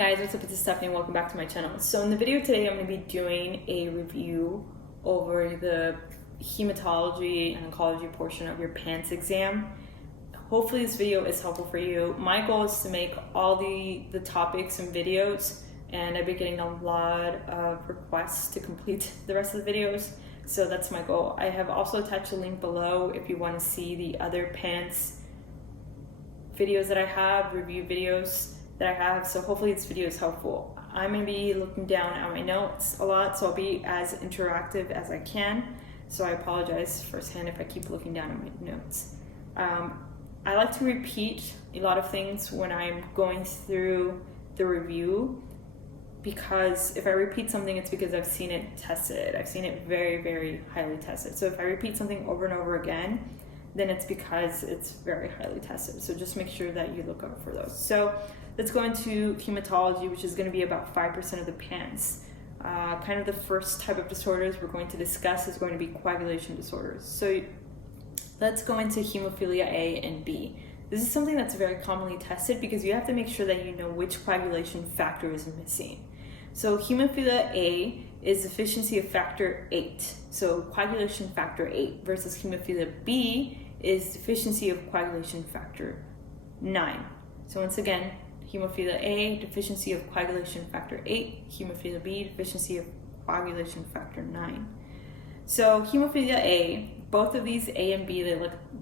Guys, what's up? It's Stephanie and welcome back to my channel. So in the video today, I'm going to be doing a review over the hematology and oncology portion of your PANCE exam. Hopefully this video is helpful for you. My goal is to make all the topics and videos, and I've been getting a lot of requests to complete the rest of the videos, so that's my goal. I have also attached a link below if you want to see the other PANCE videos that I have, review videos that I have, so hopefully this video is helpful. I'm going to be looking down at my notes a lot, so I'll be as interactive as I can, so I apologize firsthand if I keep looking down at my notes. I like to repeat a lot of things when I'm going through the review, because if I repeat something, it's because I've seen it tested. I've seen it very, very highly tested. So if I repeat something over and over again, then it's because it's very highly tested. So just make sure that you look out for those. So let's go into hematology, which is going to be about 5% of the PANCE. Kind of the first type of disorders we're going to discuss is going to be coagulation disorders. So let's go into hemophilia A and B. This is something that's very commonly tested because you have to make sure that you know which coagulation factor is missing. So hemophilia A is deficiency of factor 8, so coagulation factor 8, versus hemophilia B is deficiency of coagulation factor 9. So once again, hemophilia A, deficiency of coagulation factor 8, hemophilia B, deficiency of coagulation factor 9. So hemophilia A, both of these A and B,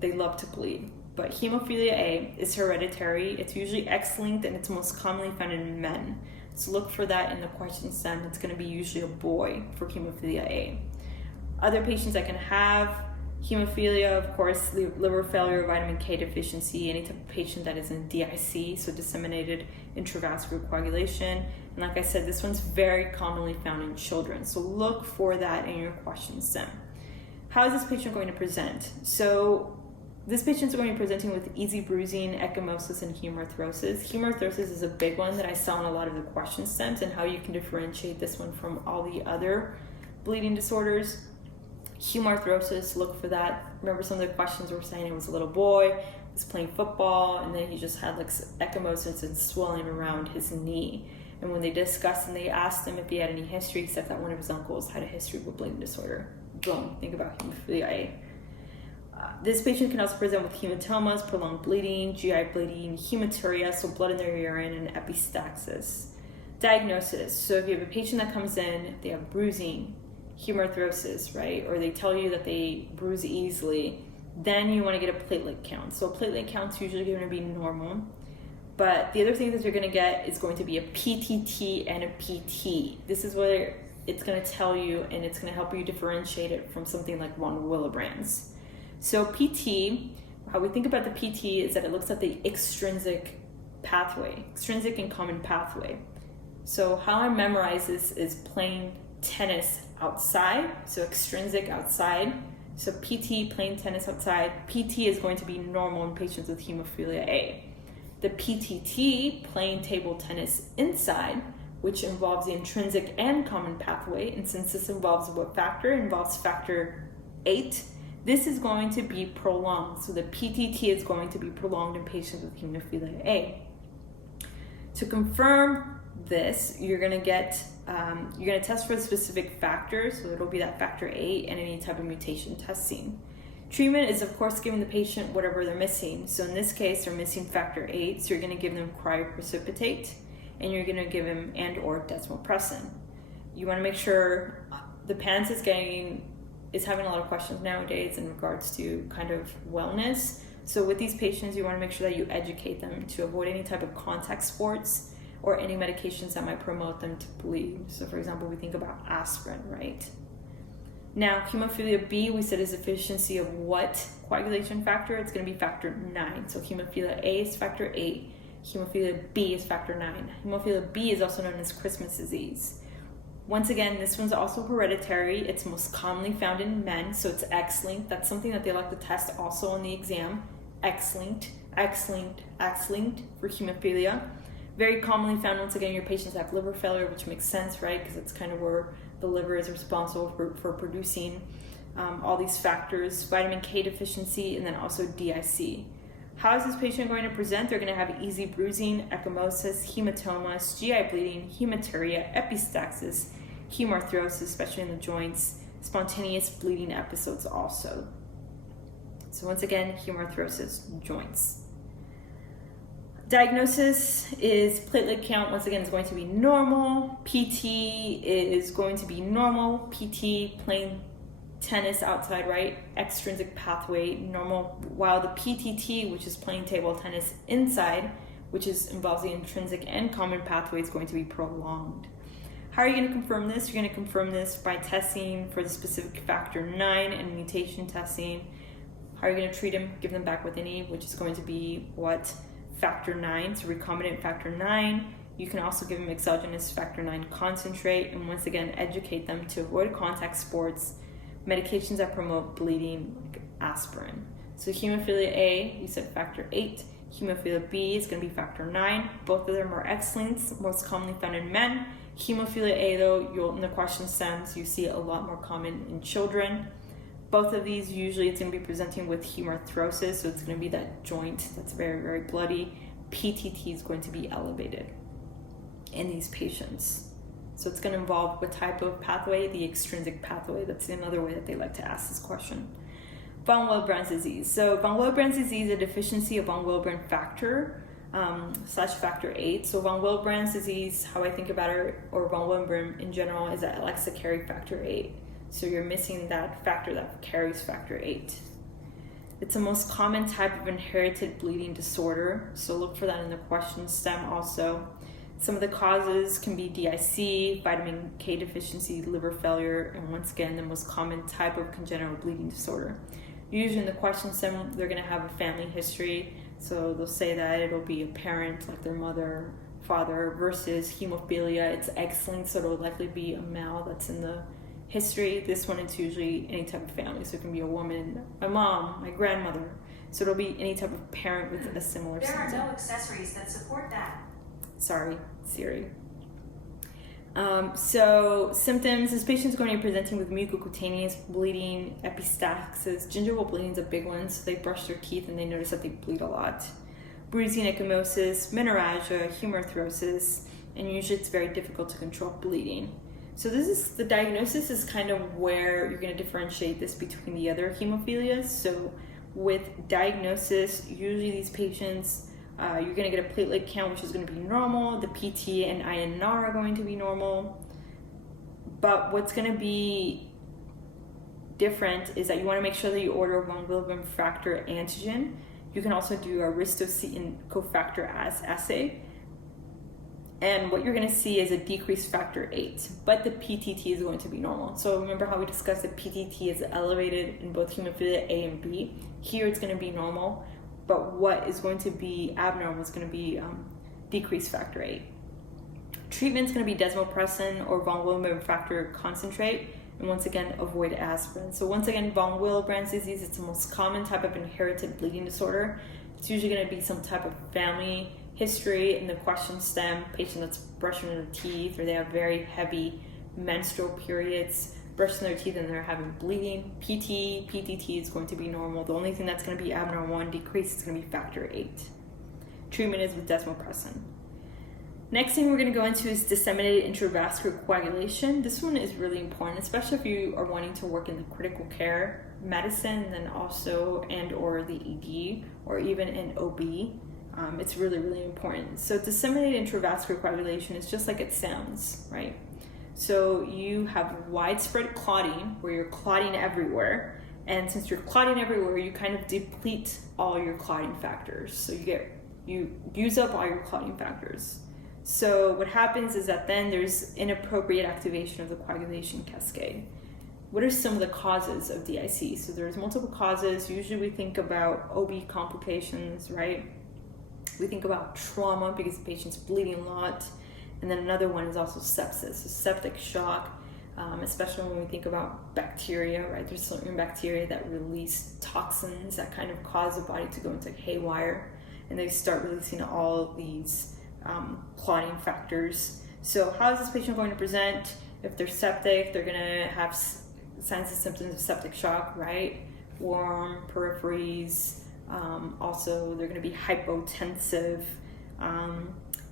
they love to bleed. But hemophilia A is hereditary. It's usually X-linked and it's most commonly found in men. So look for that in the question stem. It's going to be usually a boy for hemophilia A. Other patients that can have hemophilia, of course, liver failure, vitamin K deficiency, any type of patient that is in DIC, so disseminated intravascular coagulation. And like I said, this one's very commonly found in children. So look for that in your question stem. How is this patient going to present? So this patient is going to be presenting with easy bruising, ecchymosis, and hemarthrosis. Hemarthrosis is a big one that I saw in a lot of the question stems, and how you can differentiate this one from all the other bleeding disorders. Hemarthrosis, look for that. Remember, some of the questions were saying it was a little boy, was playing football, and then he just had like ecchymosis and swelling around his knee. And when they discussed and they asked him if he had any history, he said that one of his uncles had a history of a bleeding disorder. Boom, think about hemophilia A. This patient can also present with hematomas, prolonged bleeding, GI bleeding, hematuria, so blood in their urine, and epistaxis. Diagnosis, so if you have a patient that comes in, they have bruising, hemarthrosis, right, or they tell you that they bruise easily, then you want to get a platelet count. So a platelet count's usually going to be normal, but the other thing that you're going to get is going to be a PTT and a PT. This is where it's going to tell you, and it's going to help you differentiate it from something like von Willebrand's. So PT, how we think about the PT is that it looks at the extrinsic pathway, extrinsic and common pathway. So how I memorize this is playing tennis outside, so extrinsic outside. So PT, playing tennis outside. PT is going to be normal in patients with hemophilia A. The PTT, playing table tennis inside, which involves the intrinsic and common pathway, and since this involves what factor? It involves factor 8. This is going to be prolonged. So the PTT is going to be prolonged in patients with hemophilia A. To confirm this, you're going to test for the specific factors. So it'll be that factor 8 and any type of mutation testing. Treatment is, of course, giving the patient whatever they're missing. So in this case, they're missing factor 8. So you're going to give them cryoprecipitate, and you're going to give them and/or desmopressin. You want to make sure the PANCE is having a lot of questions nowadays in regards to kind of wellness. So with these patients, you want to make sure that you educate them to avoid any type of contact sports or any medications that might promote them to bleed. So for example, we think about aspirin, right? Now, hemophilia B, we said, is deficiency of what coagulation factor? It's going to be factor 9. So hemophilia A is factor 8. Hemophilia B is factor 9. Hemophilia B is also known as Christmas disease. Once again, this one's also hereditary. It's most commonly found in men, so it's X-linked. That's something that they like to test also on the exam. X-linked, X-linked, X-linked for hemophilia. Very commonly found, once again, your patients have liver failure, which makes sense, right? Because it's kind of where the liver is responsible for producing all these factors. Vitamin K deficiency, and then also DIC. How is this patient going to present? They're going to have easy bruising, ecchymosis, hematomas, GI bleeding, hematuria, epistaxis, hemarthrosis, especially in the joints, spontaneous bleeding episodes also. So once again, hemarthrosis, joints. Diagnosis is platelet count, once again, is going to be normal. PT is going to be normal. PT, plain tennis outside, right? Extrinsic pathway, normal. While the PTT, which is plain table tennis inside, which involves the intrinsic and common pathway, is going to be prolonged. How are you going to confirm this? You're going to confirm this by testing for the specific factor 9 and mutation testing. How are you going to treat them? Give them back with any, which is going to be what? Factor 9, so recombinant factor 9. You can also give them exogenous factor 9 concentrate, and once again, educate them to avoid contact sports, medications that promote bleeding, like aspirin. So hemophilia A, you said factor 8. Hemophilia B is going to be factor 9. Both of them are X-linked, most commonly found in men. Hemophilia A, though, in the question stems, you see it a lot more common in children. Both of these, usually it's going to be presenting with hemarthrosis, so it's going to be that joint that's very, very bloody. PTT is going to be elevated in these patients. So it's going to involve what type of pathway? The extrinsic pathway. That's another way that they like to ask this question. Von Willebrand's disease. So von Willebrand's disease is a deficiency of von Willebrand factor / factor 8. So von Willebrand's disease, how I think about it, or von Willebrand in general, is that it likes to carry factor 8. So you're missing that factor that carries factor 8. It's the most common type of inherited bleeding disorder, so look for that in the question stem also. Some of the causes can be DIC, vitamin K deficiency, liver failure, and once again, the most common type of congenital bleeding disorder. Usually in the question stem, they're going to have a family history, so they'll say that it'll be a parent, like their mother, father, versus hemophilia. It's X-linked, so it'll likely be a male that's in the history. This one, it's usually any type of family, so it can be a woman, my mom, my grandmother, so it'll be any type of parent with a similar symptom. There are no accessories that support that. Sorry, Siri. So symptoms, this patient is going to be presenting with mucocutaneous bleeding, epistaxis. Gingival bleeding is a big one, so they brush their teeth and they notice that they bleed a lot. Bruising, ecchymosis, menorrhagia, hemarthrosis, and usually it's very difficult to control bleeding. So the diagnosis is kind of where you're going to differentiate this between the other hemophilias. So with diagnosis, usually these patients, you're going to get a platelet count, which is going to be normal. The PT and INR are going to be normal. But what's going to be different is that you want to make sure that you order von Willebrand factor antigen. You can also do a ristocetin cofactor assay. And what you're going to see is a decreased factor 8, but the PTT is going to be normal. So remember how we discussed that PTT is elevated in both hemophilia A and B. Here it's going to be normal, but what is going to be abnormal is going to be decreased factor 8. Treatment is going to be desmopressin or von Willebrand factor concentrate, and once again, avoid aspirin. So once again, von Willebrand's disease, it's the most common type of inherited bleeding disorder. It's usually going to be some type of family history in the question stem, patient that's brushing their teeth, or they have very heavy menstrual periods, brushing their teeth and they're having bleeding. PTT is going to be normal. The only thing that's going to be abnormal and decreased is going to be factor 8. Treatment is with desmopressin. Next thing we're going to go into is disseminated intravascular coagulation. This one is really important, especially if you are wanting to work in the critical care medicine, and then also or the ED, or even in OB. It's really, really important. So disseminated intravascular coagulation is just like it sounds, right? So you have widespread clotting where you're clotting everywhere. And since you're clotting everywhere, you kind of deplete all your clotting factors. So you use up all your clotting factors. So what happens is that then there's inappropriate activation of the coagulation cascade. What are some of the causes of DIC? So there's multiple causes. Usually we think about OB complications, right? We think about trauma because the patient's bleeding a lot. And then another one is also sepsis, so septic shock, especially when we think about bacteria, right? There's certain bacteria that release toxins that kind of cause the body to go into haywire, and they start releasing all these clotting factors. So how is this patient going to present? If they're septic, they're going to have signs and symptoms of septic shock, right? Warm peripheries, Also, they're going to be hypotensive.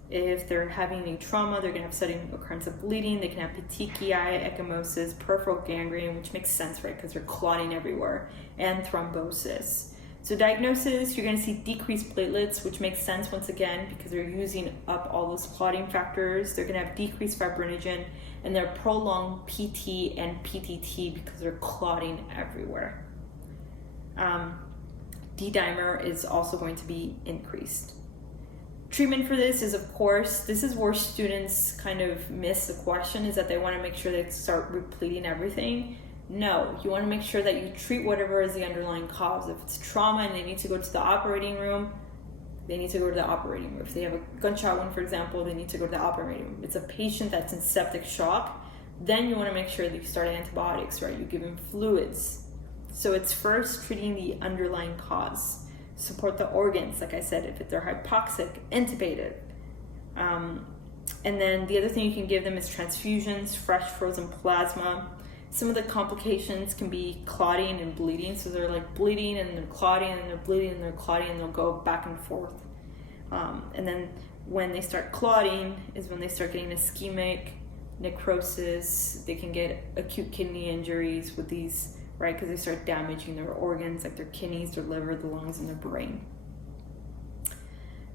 If they're having any trauma, they're going to have sudden occurrence of bleeding. They can have petechiae, ecchymosis, peripheral gangrene, which makes sense, right, because they're clotting everywhere, and thrombosis. So diagnosis, you're going to see decreased platelets, which makes sense once again because they're using up all those clotting factors. They're going to have decreased fibrinogen, and they're prolonged PT and PTT because they're clotting everywhere. D-dimer is also going to be increased. Treatment for this is, of course, this is where students kind of miss the question, is that they want to make sure they start repleting everything. No, you want to make sure that you treat whatever is the underlying cause. If it's trauma and they need to go to the operating room, they need to go to the operating room. If they have a gunshot wound, for example, they need to go to the operating room. If it's a patient that's in septic shock, then you want to make sure that you start antibiotics, right? You give them fluids. So it's first treating the underlying cause. Support the organs, like I said, if they're hypoxic, intubated. And then the other thing you can give them is transfusions, fresh frozen plasma. Some of the complications can be clotting and bleeding. So they're like bleeding and they're clotting and they're bleeding and they're clotting and they'll go back and forth. And then when they start clotting is when they start getting ischemic, necrosis. They can get acute kidney injuries with these, right? Because they start damaging their organs, like their kidneys, their liver, the lungs, and their brain.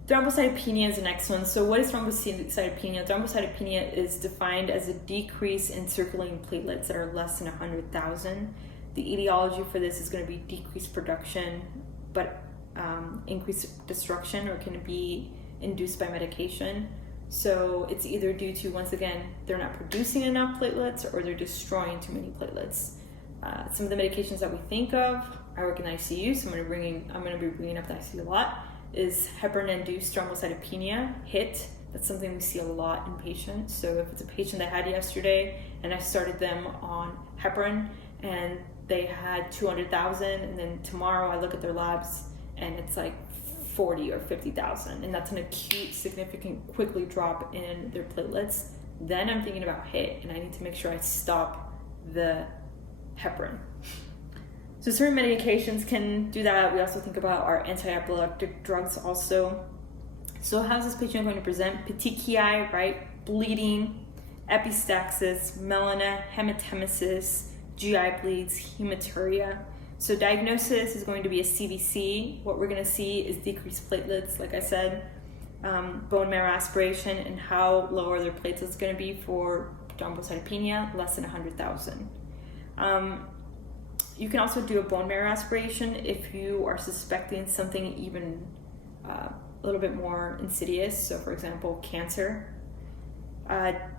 Thrombocytopenia is the next one. So what is thrombocytopenia? Thrombocytopenia is defined as a decrease in circulating platelets that are less than 100,000. The etiology for this is going to be decreased production, but increased destruction, or can be induced by medication. So it's either due to, once again, they're not producing enough platelets, or they're destroying too many platelets. Some of the medications that we think of, I work in ICU, so I'm going to be bringing up the ICU a lot, is heparin-induced thrombocytopenia, HIT. That's something we see a lot in patients. So if it's a patient that I had yesterday and I started them on heparin and they had 200,000, and then tomorrow I look at their labs and it's like 40 or 50,000, and that's an acute, significant, quickly drop in their platelets, then I'm thinking about HIT, and I need to make sure I stop the heparin. So certain medications can do that. We also think about our anti-epileptic drugs also. So how's this patient going to present? Petechiae, right? Bleeding, epistaxis, melena, hematemesis, GI bleeds, hematuria. So diagnosis is going to be a CBC. What we're going to see is decreased platelets, like I said, bone marrow aspiration, and how low are their platelets going to be for thrombocytopenia, less than 100,000. You can also do a bone marrow aspiration if you are suspecting something even a little bit more insidious. So for example, cancer.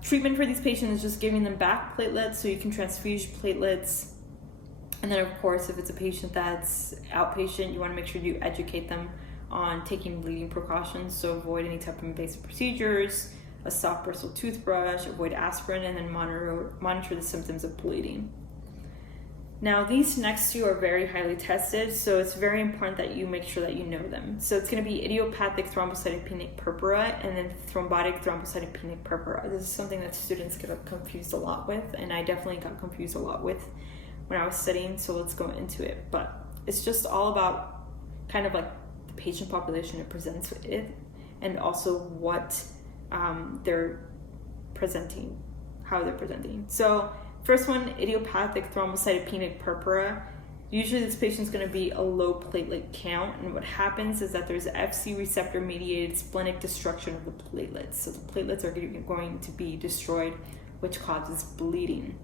Treatment for these patients is just giving them back platelets, so you can transfuse platelets. And then of course, if it's a patient that's outpatient, you want to make sure you educate them on taking bleeding precautions. So avoid any type of invasive procedures, a soft bristle toothbrush, avoid aspirin, and then monitor the symptoms of bleeding. Now, these next two are very highly tested, so it's very important that you make sure that you know them. So it's going to be idiopathic thrombocytopenic purpura and then thrombotic thrombocytopenic purpura. This is something that students get confused a lot with, and I definitely got confused a lot with when I was studying, so let's go into it. But it's just all about kind of like the patient population it presents with it, and also what they're presenting, how they're presenting. So first one, idiopathic thrombocytopenic purpura. Usually this patient's going to be a low platelet count, and what happens is that there's FC receptor mediated splenic destruction of the platelets. So the platelets are going to be destroyed, which causes bleeding.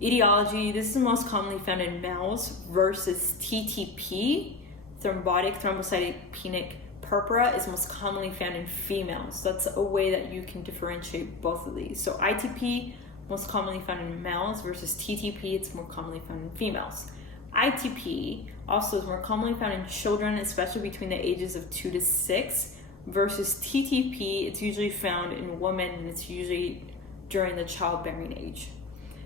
Etiology, this is most commonly found in males versus TTP. Thrombotic thrombocytopenic purpura is most commonly found in females. That's a way that you can differentiate both of these. So ITP, most commonly found in males, versus TTP, it's more commonly found in females. ITP also is more commonly found in children, especially between the ages of 2 to 6, versus TTP, it's usually found in women, and it's usually during the childbearing age.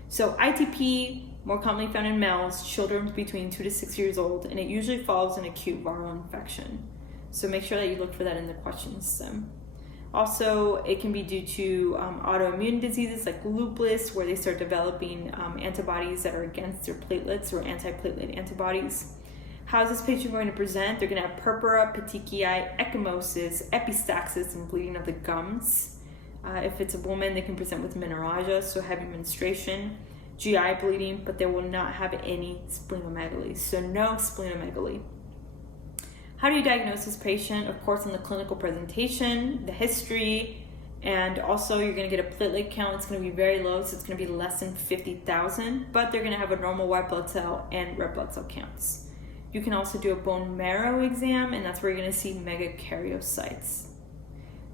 So ITP, more commonly found in males, children between 2 to 6 years old, and it usually follows an acute viral infection. So make sure that you look for that in the questions. Also, it can be due to autoimmune diseases like lupus, where they start developing antibodies that are against their platelets, or antiplatelet antibodies. How is this patient going to present? They're going to have purpura, petechiae, ecchymosis, epistaxis, and bleeding of the gums. If it's a woman, they can present with menorrhagia, so heavy menstruation, GI bleeding, but they will not have any splenomegaly, so no splenomegaly. How do you diagnose this patient? Of course, in the clinical presentation, the history, and also you're going to get a platelet count. It's going to be very low, so it's going to be less than 50,000, but they're going to have a normal white blood cell and red blood cell counts. You can also do a bone marrow exam, and that's where you're going to see megakaryocytes.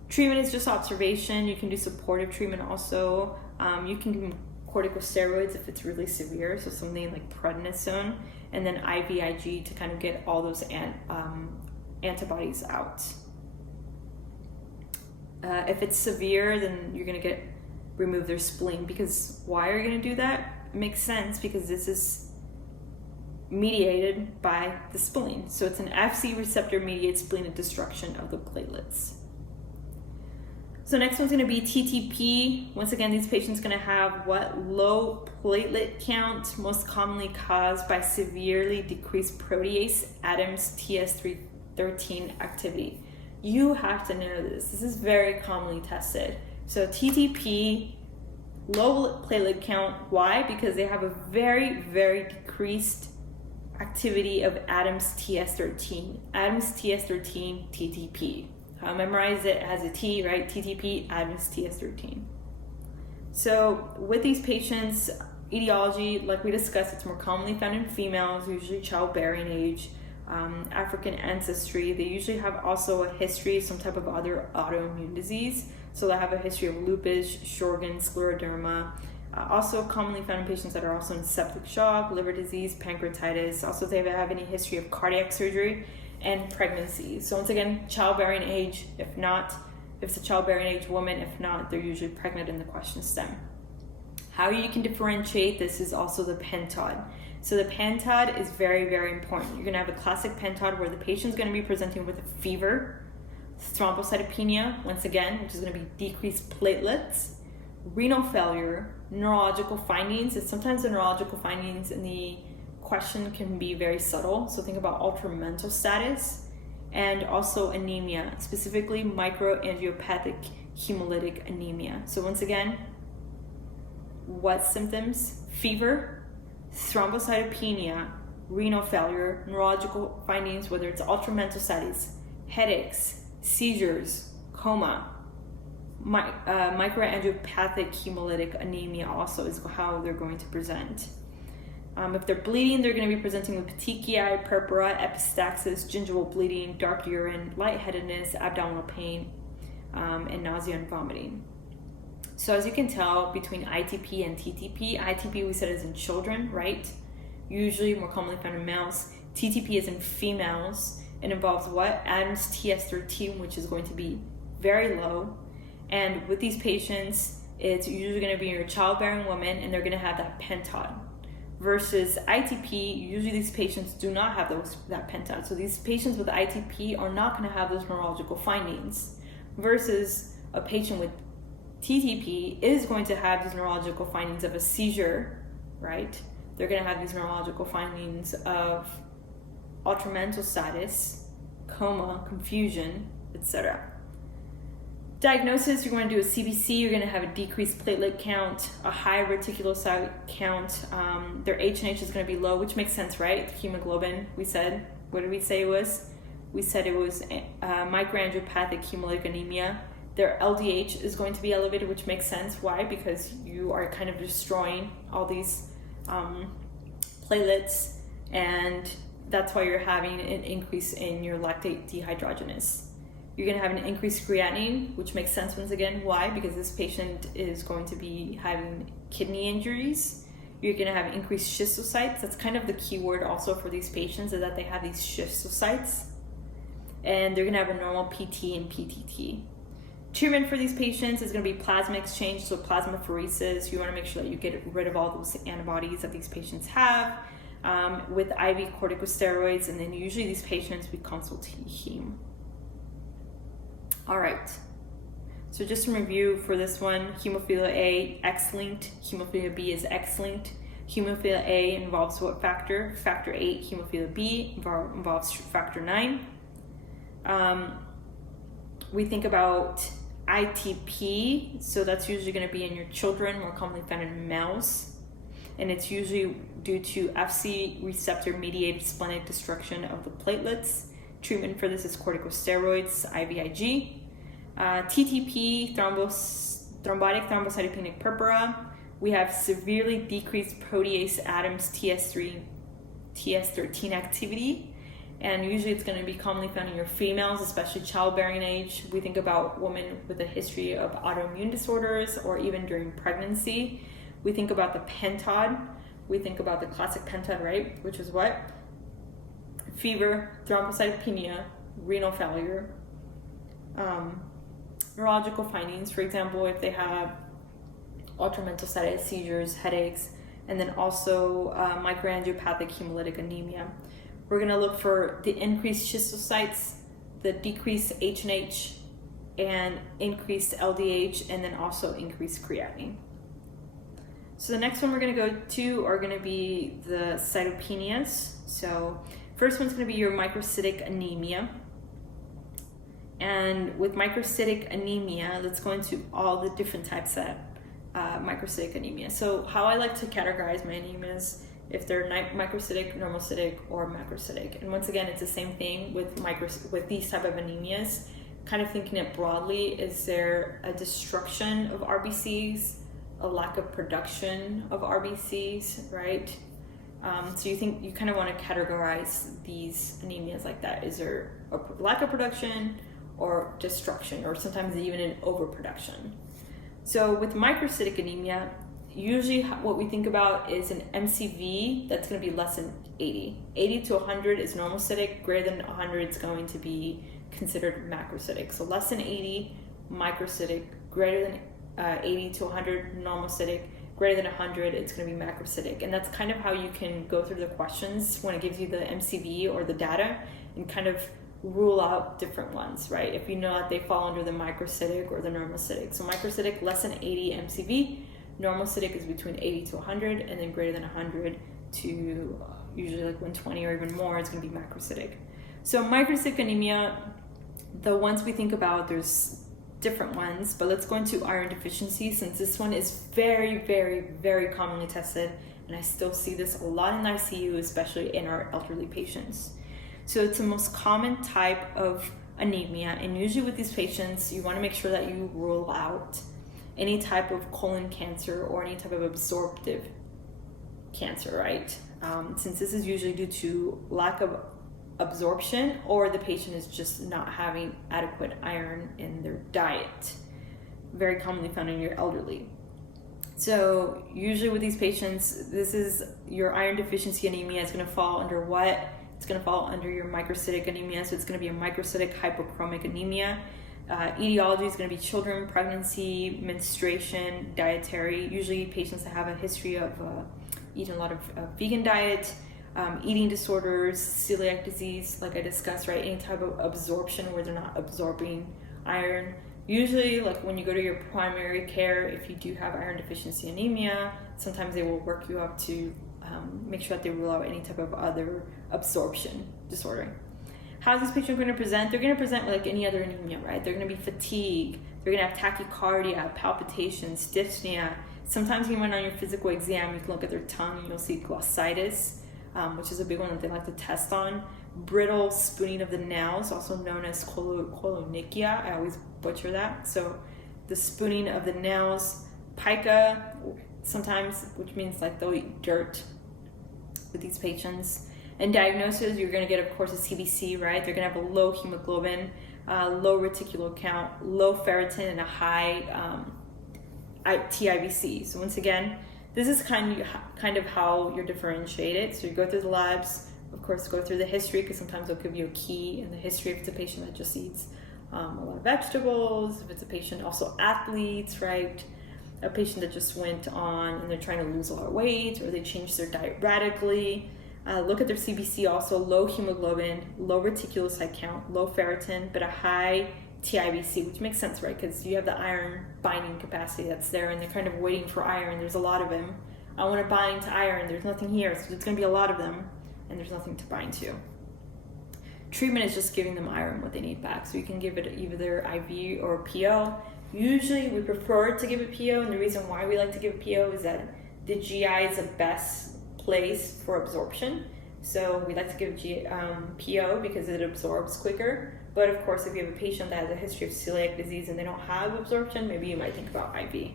Treatment is just observation. You can do supportive treatment also. You can give them corticosteroids if it's really severe, so something like prednisone, and then IVIG to kind of get all those antibodies out. If it's severe, then you're going to remove their spleen. Because why are you going to do that? It makes sense because this is mediated by the spleen. So it's an Fc receptor mediated splenic destruction of the platelets. So next one's going to be TTP. Once again, these patients are going to have low platelet count, most commonly caused by severely decreased protease Adams TS13 activity. You have to know this. This is very commonly tested. So TTP, low platelet count. Why? Because they have a very, very decreased activity of Adams TS13. Adams TS13 TTP. I'll memorize it as a T, right? TTP, Adams TS13. So with these patients, etiology, like we discussed, it's more commonly found in females, usually childbearing age, African ancestry. They usually have also a history of some type of other autoimmune disease. So they have a history of lupus, Sjorgen's, scleroderma. Also commonly found in patients that are also in septic shock, liver disease, pancreatitis. Also, they have any history of cardiac surgery and pregnancy. So once again, childbearing age. If it's a childbearing age woman, if not, they're usually pregnant in the question stem. How you can differentiate this is also the pentod. So the pentod is very, very important. You're going to have a classic pentod where the patient's going to be presenting with a fever, thrombocytopenia, once again, which is going to be decreased platelets, renal failure, neurological findings. And sometimes the neurological findings in the question can be very subtle. So think about ultramental status and also anemia, specifically microangiopathic hemolytic anemia. So once again, what symptoms? Fever, thrombocytopenia, renal failure, neurological findings, whether it's ultramental status, headaches, seizures, coma, microangiopathic hemolytic anemia also is how they're going to present. If they're bleeding, they're going to be presenting with petechiae, purpura, epistaxis, gingival bleeding, dark urine, lightheadedness, abdominal pain, and nausea and vomiting. So as you can tell, between ITP and TTP, ITP we said is in children, right? Usually more commonly found in males. TTP is in females. It involves what? Adams TS13, which is going to be very low. And with these patients, it's usually going to be your childbearing woman, and they're going to have that pentod. Versus ITP, usually these patients do not have that pentod. So these patients with ITP are not going to have those neurological findings. Versus a patient with TTP is going to have these neurological findings of a seizure, right? They're going to have these neurological findings of ultramental status, coma, confusion, etc. Diagnosis, you're going to do a CBC, you're going to have a decreased platelet count, a high reticulocyte count. Their H&H is going to be low, which makes sense, right? The hemoglobin, we said, what did we say it was? We said it was microangiopathic hemolytic anemia. Their LDH is going to be elevated, which makes sense. Why? Because you are kind of destroying all these platelets, and that's why you're having an increase in your lactate dehydrogenase. You're going to have an increased creatinine, which makes sense once again. Why? Because this patient is going to be having kidney injuries. You're going to have increased schistocytes. That's kind of the key word also for these patients, is that they have these schistocytes. And they're going to have a normal PT and PTT. Treatment for these patients is going to be plasma exchange, so plasmapheresis. You want to make sure that you get rid of all those antibodies that these patients have with IV corticosteroids, and then usually these patients we consult heme. All right, so just to review for this one, hemophilia A, X-linked, hemophilia B is X-linked, Hemophilia A involves what factor? Factor 8. Hemophilia B involves factor 9. We think about ITP, so that's usually going to be in your children, more commonly found in males. And it's usually due to FC receptor mediated splenic destruction of the platelets. Treatment for this is corticosteroids, IVIG. TTP, thrombotic thrombocytopenic purpura. We have severely decreased protease atoms TS13 activity. And usually it's going to be commonly found in your females, especially childbearing age. We think about women with a history of autoimmune disorders or even during pregnancy. We think about the pentad. We think about the classic pentad, right? Which is what? Fever, thrombocytopenia, renal failure, neurological findings, for example, if they have ultramental status, seizures, headaches, and then also microangiopathic hemolytic anemia. We're going to look for the increased schistocytes, the decreased H&H, and increased LDH, and then also increased creatinine. So the next one we're going to go to are going to be the cytopenias. So first one's going to be your microcytic anemia. And with microcytic anemia, let's go into all the different types of microcytic anemia. So how I like to categorize my anemias, if they're microcytic, normocytic, or macrocytic. And once again, it's the same thing with these type of anemias. Kind of thinking it broadly, is there a destruction of RBCs, a lack of production of RBCs, right? So you kind of want to categorize these anemias like that. Is there a lack of production or destruction, or sometimes even an overproduction? So with microcytic anemia, usually what we think about is an MCV that's going to be less than 80. 80 to 100 is normocytic, greater than 100 is going to be considered macrocytic. So less than 80, microcytic, greater than 80 to 100, normocytic, greater than 100, it's going to be macrocytic. And that's kind of how you can go through the questions when it gives you the MCV or the data and kind of rule out different ones, right? If you know that they fall under the microcytic or the normocytic. So microcytic, less than 80 MCV, normocytic is between 80 to 100, and then greater than 100 to usually like 120 or even more, it's going to be macrocytic. So microcytic anemia, the ones we think about, there's different ones, but let's go into iron deficiency, since this one is very, very, very commonly tested, and I still see this a lot in ICU, especially in our elderly patients. So it's the most common type of anemia, and usually with these patients, you want to make sure that you rule out any type of colon cancer or any type of absorptive cancer, right? Since this is usually due to lack of absorption, or the patient is just not having adequate iron in their diet. Very commonly found in your elderly. So usually with these patients, this is your iron deficiency anemia. It's going to fall under what? It's going to fall under your microcytic anemia. So it's going to be a microcytic hypochromic anemia. Etiology is going to be children, pregnancy, menstruation, dietary. Usually patients that have a history of eating a lot of vegan diet, eating disorders, celiac disease, like I discussed, right? Any type of absorption where they're not absorbing iron. Usually, like when you go to your primary care, if you do have iron deficiency anemia, sometimes they will work you up to make sure that they rule out any type of other absorption disorder. How's this patient going to present? They're going to present like any other anemia, right? They're going to be fatigued. They're going to have tachycardia, palpitations, dyspnea. Sometimes even on your physical exam, you can look at their tongue and you'll see glossitis, which is a big one that they like to test on. Brittle spooning of the nails, also known as colonychia. I always butcher that. So the spooning of the nails. Pica, sometimes, which means like they'll eat dirt with these patients. And diagnosis, you're going to get, of course, a CBC, right? They're going to have a low hemoglobin, low reticular count, low ferritin, and a high TIBC. So once again, this is kind of how you're differentiated. So you go through the labs, of course, go through the history, because sometimes they'll give you a key in the history if it's a patient that just eats a lot of vegetables, if it's a patient, also athletes, right? A patient that just went on and they're trying to lose a lot of weight, or they changed their diet radically. Look at their CBC, also low hemoglobin, low reticulocyte count, low ferritin, but a high TIBC, which makes sense, right? Because you have the iron binding capacity that's there, and they're kind of waiting for iron. There's a lot of them I want to bind to iron. There's nothing here, so there's going to be a lot of them, and there's nothing to bind to. Treatment is just giving them iron, what they need back. So you can give it either IV or PO. Usually we prefer to give a PO, and the reason why we like to give a PO is that the GI is the best place for absorption. So we like to give PO because it absorbs quicker. But of course, if you have a patient that has a history of celiac disease and they don't have absorption, maybe you might think about IV.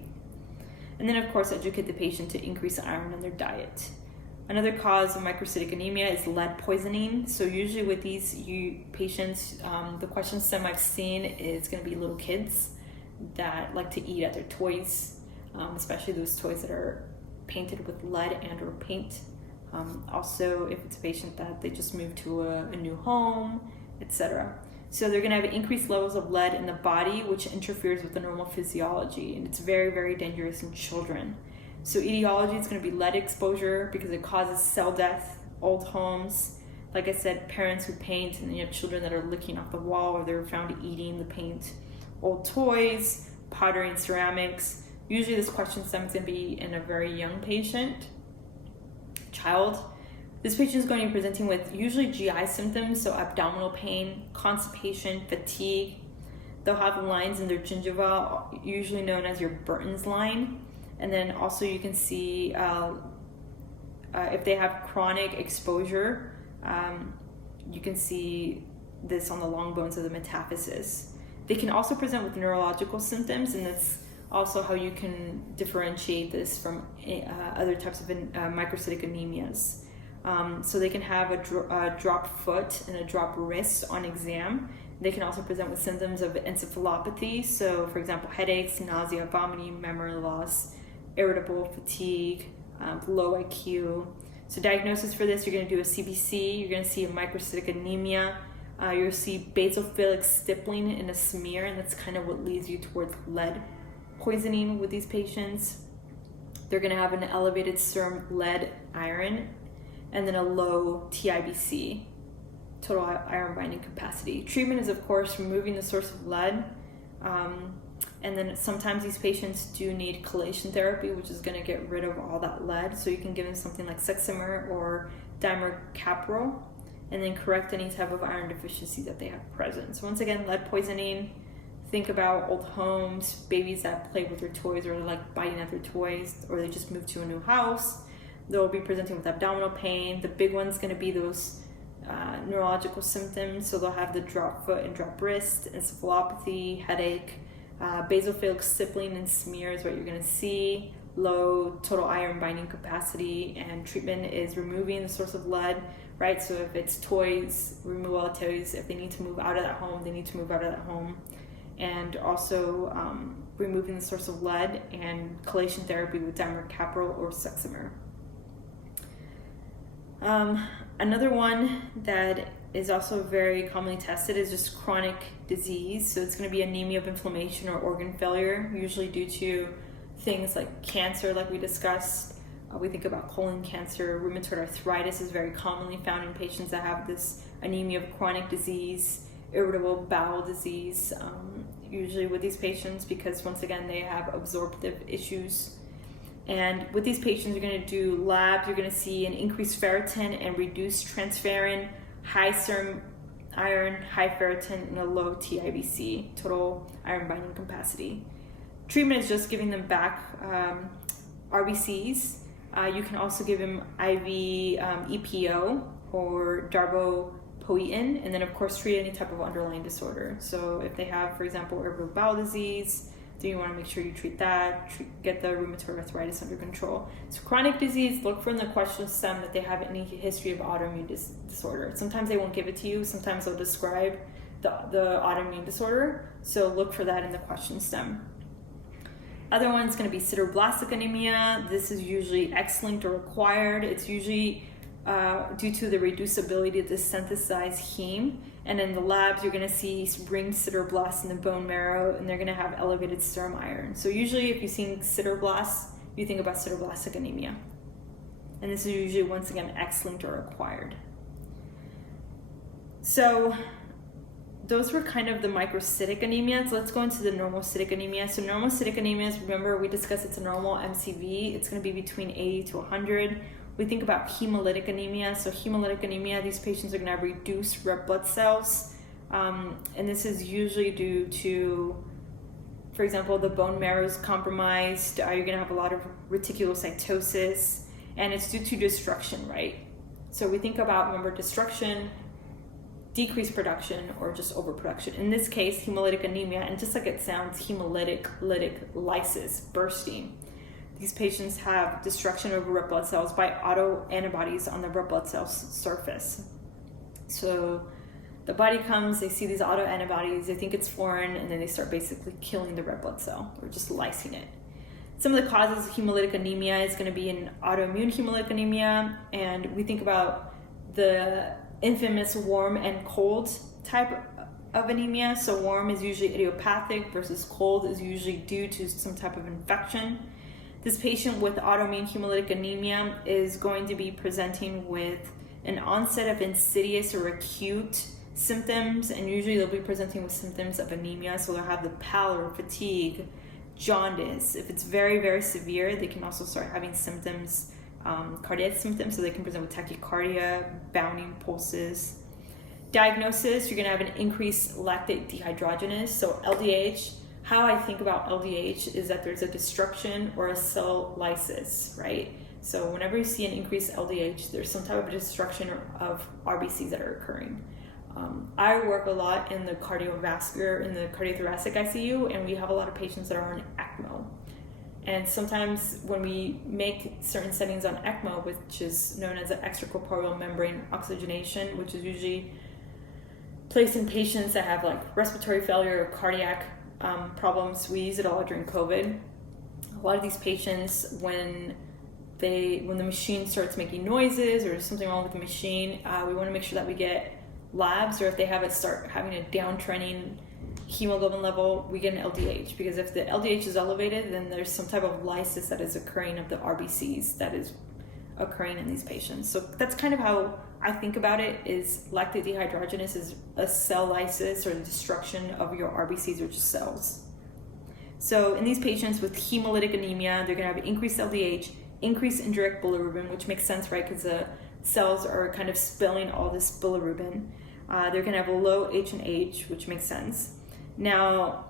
And then of course, educate the patient to increase iron in their diet. Another cause of microcytic anemia is lead poisoning. So usually with these patients, the question stem I've seen is going to be little kids that like to eat at their toys, especially those toys that are painted with lead and or paint. Also, if it's a patient that they just moved to a new home, etc. So they're going to have increased levels of lead in the body, which interferes with the normal physiology, and it's very, very dangerous in children. So etiology is going to be lead exposure because it causes cell death, old homes. Like I said, parents who paint, and then you have children that are licking off the wall or they're found eating the paint. Old toys, pottery and ceramics. Usually this question stems going to be in a very young child. This patient is going to be presenting with usually GI symptoms, so abdominal pain, constipation, fatigue. They'll have lines in their gingiva, usually known as your Burton's line. And then also you can see if they have chronic exposure, you can see this on the long bones of the metaphysis. They can also present with neurological symptoms, and that's also how you can differentiate this from other types of microcytic anemias. So they can have a dropped foot and a dropped wrist on exam. They can also present with symptoms of encephalopathy. So for example, headaches, nausea, vomiting, memory loss, irritable, fatigue, low IQ. So diagnosis for this, you're going to do a CBC, you're going to see a microcytic anemia, you'll see basophilic stippling in a smear, and that's kind of what leads you towards lead poisoning with these patients. They're going to have an elevated serum lead iron, and then a low TIBC, total iron binding capacity. Treatment is, of course, removing the source of lead. And then sometimes these patients do need chelation therapy, which is going to get rid of all that lead. So you can give them something like Sexamer or dimercaprol, and then correct any type of iron deficiency that they have present. So once again, lead poisoning, think about old homes, babies that play with their toys or like biting at their toys, or they just moved to a new house. They'll be presenting with abdominal pain. The big one's going to be those neurological symptoms. So they'll have the drop foot and drop wrist, encephalopathy, headache, basophilic stippling and smear is what you're going to see, low total iron binding capacity, and treatment is removing the source of lead, right? So if it's toys, remove all the toys. If they need to move out of that home, they need to move out of that home. And also removing the source of lead and chelation therapy with dimercaprol or Sexamer. Another one that is also very commonly tested is just chronic disease. So it's going to be anemia of inflammation or organ failure, usually due to things like cancer, like we discussed. We think about colon cancer. Rheumatoid arthritis is very commonly found in patients that have this anemia of chronic disease, irritable bowel disease, usually with these patients, because once again, they have absorptive issues. And with these patients, you're going to do labs. You're going to see an increased ferritin and reduced transferrin, high serum iron, high ferritin, and a low TIBC, total iron binding capacity. Treatment is just giving them back RBCs. You can also give them IV EPO or darbepoetin, and then of course treat any type of underlying disorder. So if they have, for example, irritable bowel disease, then you want to make sure you treat that, get the rheumatoid arthritis under control. So chronic disease, look for in the question stem that they have any history of autoimmune disorder. Sometimes they won't give it to you. Sometimes they'll describe the autoimmune disorder. So look for that in the question stem. Other one's going to be sideroblastic anemia. This is usually X-linked or required. It's usually due to the reducibility to synthesize heme. And in the labs, you're going to see ring sideroblasts in the bone marrow, and they're going to have elevated serum iron. So usually if you've seen sideroblasts, you think about sideroblastic anemia. And this is usually, once again, X-linked or acquired. So those were kind of the microcytic anemias. Let's go into the normocytic anemia. So normocytic anemias, remember we discussed it's a normal MCV. It's going to be between 80 to 100. We think about hemolytic anemia. So hemolytic anemia, these patients are going to have reduced red blood cells. And this is usually due to, for example, the bone marrow is compromised. You're going to have a lot of reticulocytosis, and it's due to destruction, right? So we think about, remember, destruction, decreased production, or just overproduction. In this case, hemolytic anemia, and just like it sounds, hemolytic lysis, bursting. These patients have destruction of red blood cells by autoantibodies on the red blood cell surface. So the body comes, they see these autoantibodies, they think it's foreign, and then they start basically killing the red blood cell, or just lysing it. Some of the causes of hemolytic anemia is going to be an autoimmune hemolytic anemia, and we think about the infamous warm and cold type of anemia. So warm is usually idiopathic versus cold is usually due to some type of infection. This patient with autoimmune hemolytic anemia is going to be presenting with an onset of insidious or acute symptoms, and usually they'll be presenting with symptoms of anemia. So they'll have the pallor, fatigue, jaundice. If it's very, very severe, they can also start having symptoms, cardiac symptoms, so they can present with tachycardia, bounding pulses. Diagnosis, you're going to have an increased lactate dehydrogenase, so LDH. How I think about LDH is that there's a destruction or a cell lysis, right? So whenever you see an increased LDH, there's some type of destruction of RBCs that are occurring. I work a lot in the cardiovascular, in the cardiothoracic ICU, and we have a lot of patients that are on ECMO. And sometimes when we make certain settings on ECMO, which is known as an extracorporeal membrane oxygenation, which is usually placed in patients that have like respiratory failure or cardiac problems, we use it all during COVID. A lot of these patients, when the machine starts making noises or there's something wrong with the machine, we want to make sure that we get labs, or if they have it start having a downtrending hemoglobin level, we get an LDH, because if the LDH is elevated, then there's some type of lysis that is occurring of the RBCs that is occurring in these patients. So that's kind of how I think about it, is lactate dehydrogenase is a cell lysis or destruction of your RBCs, or just cells. So in these patients with hemolytic anemia, they're going to have increased LDH, increased indirect bilirubin, which makes sense, right? Because the cells are kind of spilling all this bilirubin. They're going to have a low H&H, which makes sense. Now,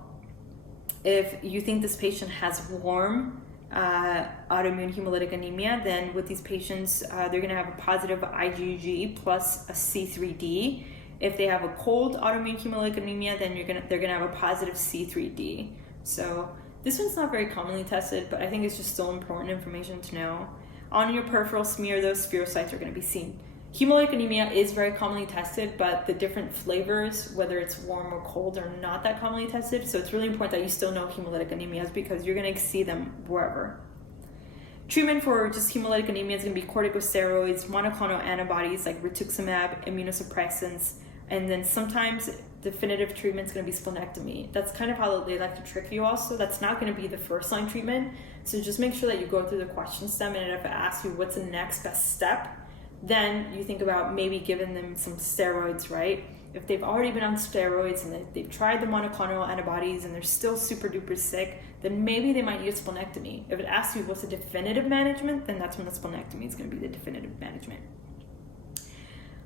if you think this patient has warm autoimmune hemolytic anemia, then with these patients, they're going to have a positive IgG plus a C3d. If they have a cold autoimmune hemolytic anemia, then they're going to have a positive C3d. So this one's not very commonly tested, but I think it's just still important information to know. On your peripheral smear, those spherocytes are going to be seen. Hemolytic anemia is very commonly tested, but the different flavors, whether it's warm or cold, are not that commonly tested. So it's really important that you still know hemolytic anemias, because you're going to see them wherever. Treatment for just hemolytic anemia is going to be corticosteroids, monoclonal antibodies like rituximab, immunosuppressants, and then sometimes definitive treatment is going to be splenectomy. That's kind of how they like to trick you also. That's not going to be the first line treatment. So just make sure that you go through the question stem, and if it asks you what's the next best step, then you think about maybe giving them some steroids, right? If they've already been on steroids and they've tried the monoclonal antibodies and they're still super duper sick, then maybe they might need a splenectomy. If it asks you what's the definitive management, then that's when the splenectomy is going to be the definitive management.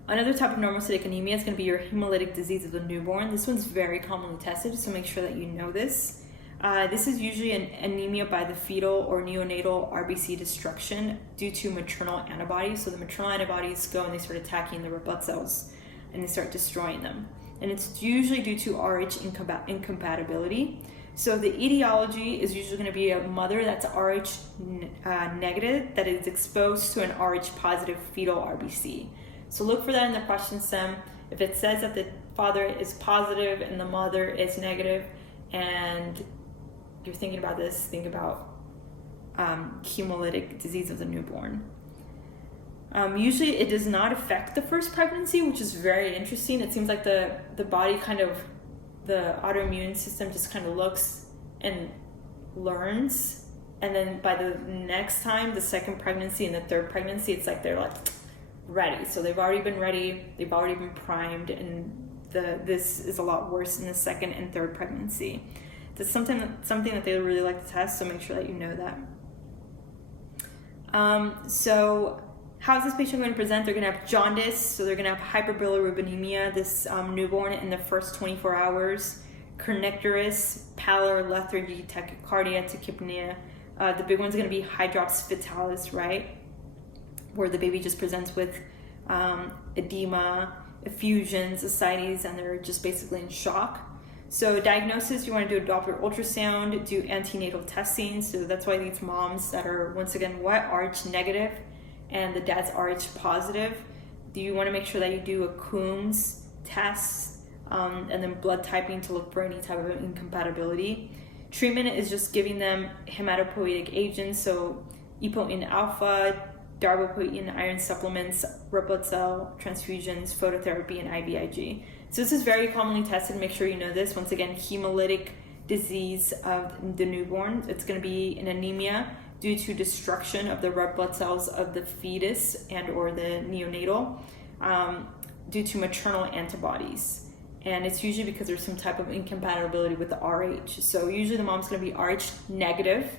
Another type of normocytic anemia is going to be your hemolytic disease of the newborn. This one's very commonly tested, so make sure that you know this. This is usually an anemia by the fetal or neonatal RBC destruction due to maternal antibodies. So the maternal antibodies go and they start attacking the red blood cells and they start destroying them. And it's usually due to Rh incompatibility. So the etiology is usually going to be a mother that's Rh negative that is exposed to an Rh positive fetal RBC. So look for that in the question stem. If it says that the father is positive and the mother is negative, and you're thinking about this, think about hemolytic disease of the newborn. Usually it does not affect the first pregnancy, which is very interesting. It seems like the body kind of, the autoimmune system just kind of looks and learns, and then by the next time, the second pregnancy and the third pregnancy, it's like they're like ready. So they've already been ready, they've already been primed, and this is a lot worse in the second and third pregnancy. That's something that they really like to test, so make sure that you know that. So how is this patient going to present? They're going to have jaundice, so they're going to have hyperbilirubinemia, this newborn in the first 24 hours, kernicterus, pallor, lethargy, tachycardia, tachypnea. The big one's going to be hydrops fetalis, right? Where the baby just presents with edema, effusions, ascites, and they're just basically in shock. So diagnosis, you want to do a Doppler ultrasound, do antenatal testing. So that's why these moms that are, once again, wet Rh negative and the dad's Rh positive, you want to make sure that you do a Coombs test and then blood typing to look for any type of incompatibility. Treatment is just giving them hematopoietic agents, so epoetin alpha, darbepoetin, iron supplements, red blood cell transfusions, phototherapy, and IVIG. So this is very commonly tested. Make sure you know this. Once again, hemolytic disease of the newborn. It's going to be an anemia due to destruction of the red blood cells of the fetus and or the neonatal due to maternal antibodies. And it's usually because there's some type of incompatibility with the Rh. So usually the mom's going to be Rh negative,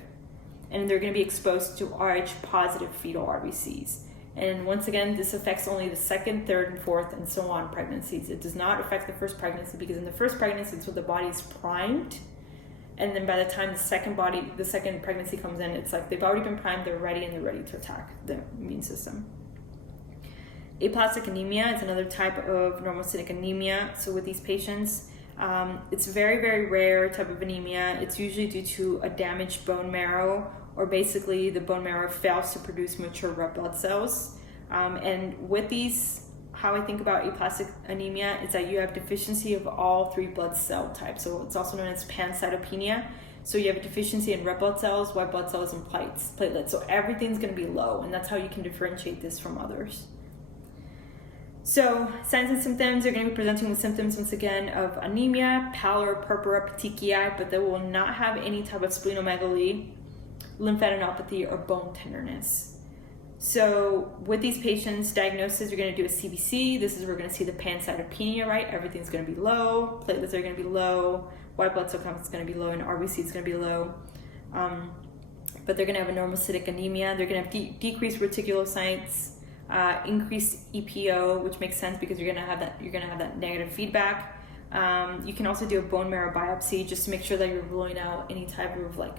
and they're going to be exposed to Rh positive fetal RBCs. And once again, this affects only the second, third, and fourth, and so on pregnancies. It does not affect the first pregnancy, because in the first pregnancy, it's when the body is primed. And then by the time the second pregnancy comes in, it's like they've already been primed, they're ready, and they're ready to attack the immune system. Aplastic anemia is another type of normocytic anemia. So with these patients, it's very, very rare type of anemia. It's usually due to a damaged bone marrow, or basically the bone marrow fails to produce mature red blood cells. And with these, how I think about aplastic anemia is that you have deficiency of all three blood cell types. So it's also known as pancytopenia. So you have a deficiency in red blood cells, white blood cells, and platelets. So everything's going to be low, and that's how you can differentiate this from others. So signs and symptoms, they're going to be presenting with symptoms, once again, of anemia, pallor, purpura, petechiae, but they will not have any type of splenomegaly, lymphadenopathy, or bone tenderness. So with these patients, diagnosis, you're going to do a CBC. This is where we're going to see the pancytopenia, right? Everything's going to be low. Platelets are going to be low. White blood cell count is going to be low, and RBC is going to be low. But they're going to have a normocytic anemia. They're going to have decreased reticulocytes, increased EPO, which makes sense because you're going to have that negative feedback. You can also do a bone marrow biopsy just to make sure that you're ruling out any type of like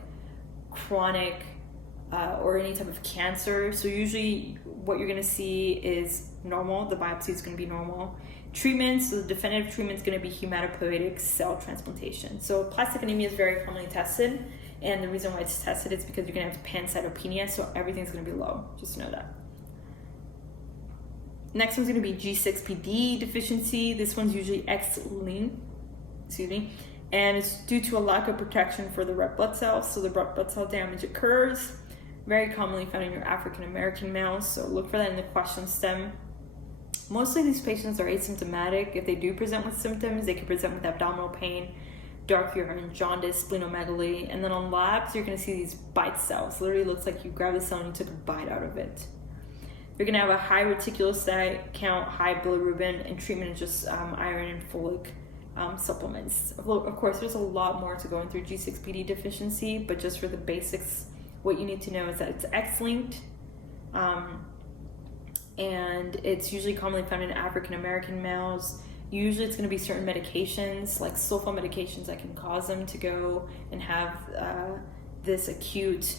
chronic or any type of cancer. So usually what you're going to see is normal. The biopsy is going to be normal. Treatments, so the definitive treatment is going to be hematopoietic cell transplantation. So plastic anemia is very commonly tested, and the reason why it's tested is because you're going to have pancytopenia, so everything's going to be low. Just know that. Next one's going to be G6PD deficiency. This one's usually X-linked, and it's due to a lack of protection for the red blood cells. So the red blood cell damage occurs, very commonly found in your African American males. So look for that in the question stem. Mostly these patients are asymptomatic. If they do present with symptoms, they can present with abdominal pain, dark urine, jaundice, splenomegaly, and then on labs, you're going to see these bite cells. Literally looks like you grabbed a cell and you took a bite out of it. You're going to have a high reticulocyte count, high bilirubin, and treatment is just iron and folic supplements. Of course, there's a lot more to going through G6PD deficiency, but just for the basics, what you need to know is that it's X-linked, and it's usually commonly found in African American males. Usually it's going to be certain medications, like sulfa medications, that can cause them to go and have this acute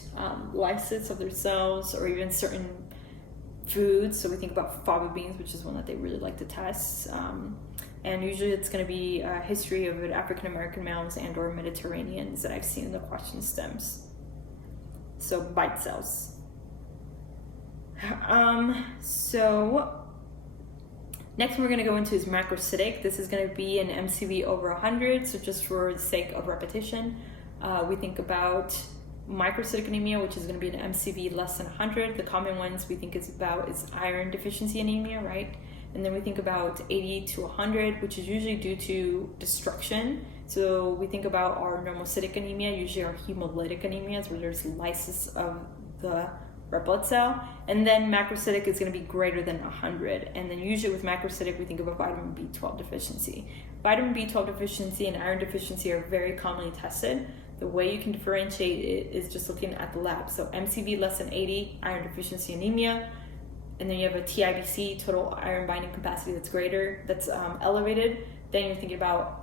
lysis of their cells, or even certain foods. So we think about fava beans, which is one that they really like to test. And usually it's going to be a history of African American males and or Mediterraneans that I've seen in the question stems. So bite cells. So next one we're going to go into is macrocytic. This is going to be an MCV over 100. So just for the sake of repetition, we think about microcytic anemia, which is going to be an MCV less than 100. The common ones we think is iron deficiency anemia, right? And then we think about 80 to 100, which is usually due to destruction. So we think about our normocytic anemia, usually our hemolytic anemias, where there's lysis of the red blood cell. And then macrocytic is going to be greater than 100. And then usually with macrocytic, we think of a vitamin B12 deficiency. Vitamin B12 deficiency and iron deficiency are very commonly tested. The way you can differentiate it is just looking at the lab. So MCV less than 80, iron deficiency anemia. And then you have a TIBC, total iron binding capacity, that's elevated. Then you're thinking about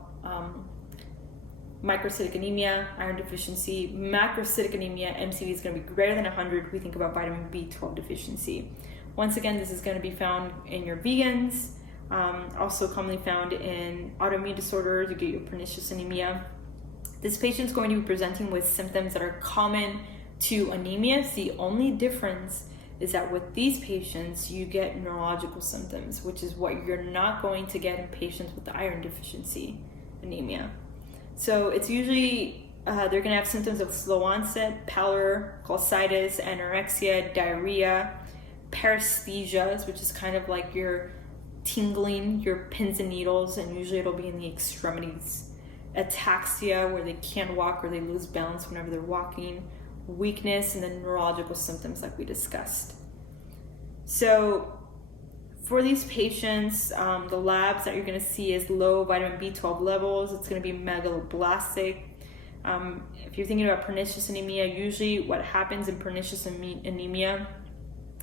microcytic anemia, iron deficiency. Macrocytic anemia, MCV is going to be greater than 100. We think about vitamin B12 deficiency. Once again, this is going to be found in your vegans, also commonly found in autoimmune disorders. You get your pernicious anemia. This patient is going to be presenting with symptoms that are common to anemias. The only difference is that with these patients, you get neurological symptoms, which is what you're not going to get in patients with the iron deficiency anemia. So it's usually, they're going to have symptoms of slow onset, pallor, cholestitis, anorexia, diarrhea, paresthesias, which is kind of like you're tingling your pins and needles, and usually it'll be in the extremities. Ataxia, where they can't walk or they lose balance whenever they're walking, weakness, and then neurological symptoms like we discussed. So for these patients, the labs that you're going to see is low vitamin B12 levels. It's going to be megaloblastic. If you're thinking about pernicious anemia, usually what happens in pernicious anemia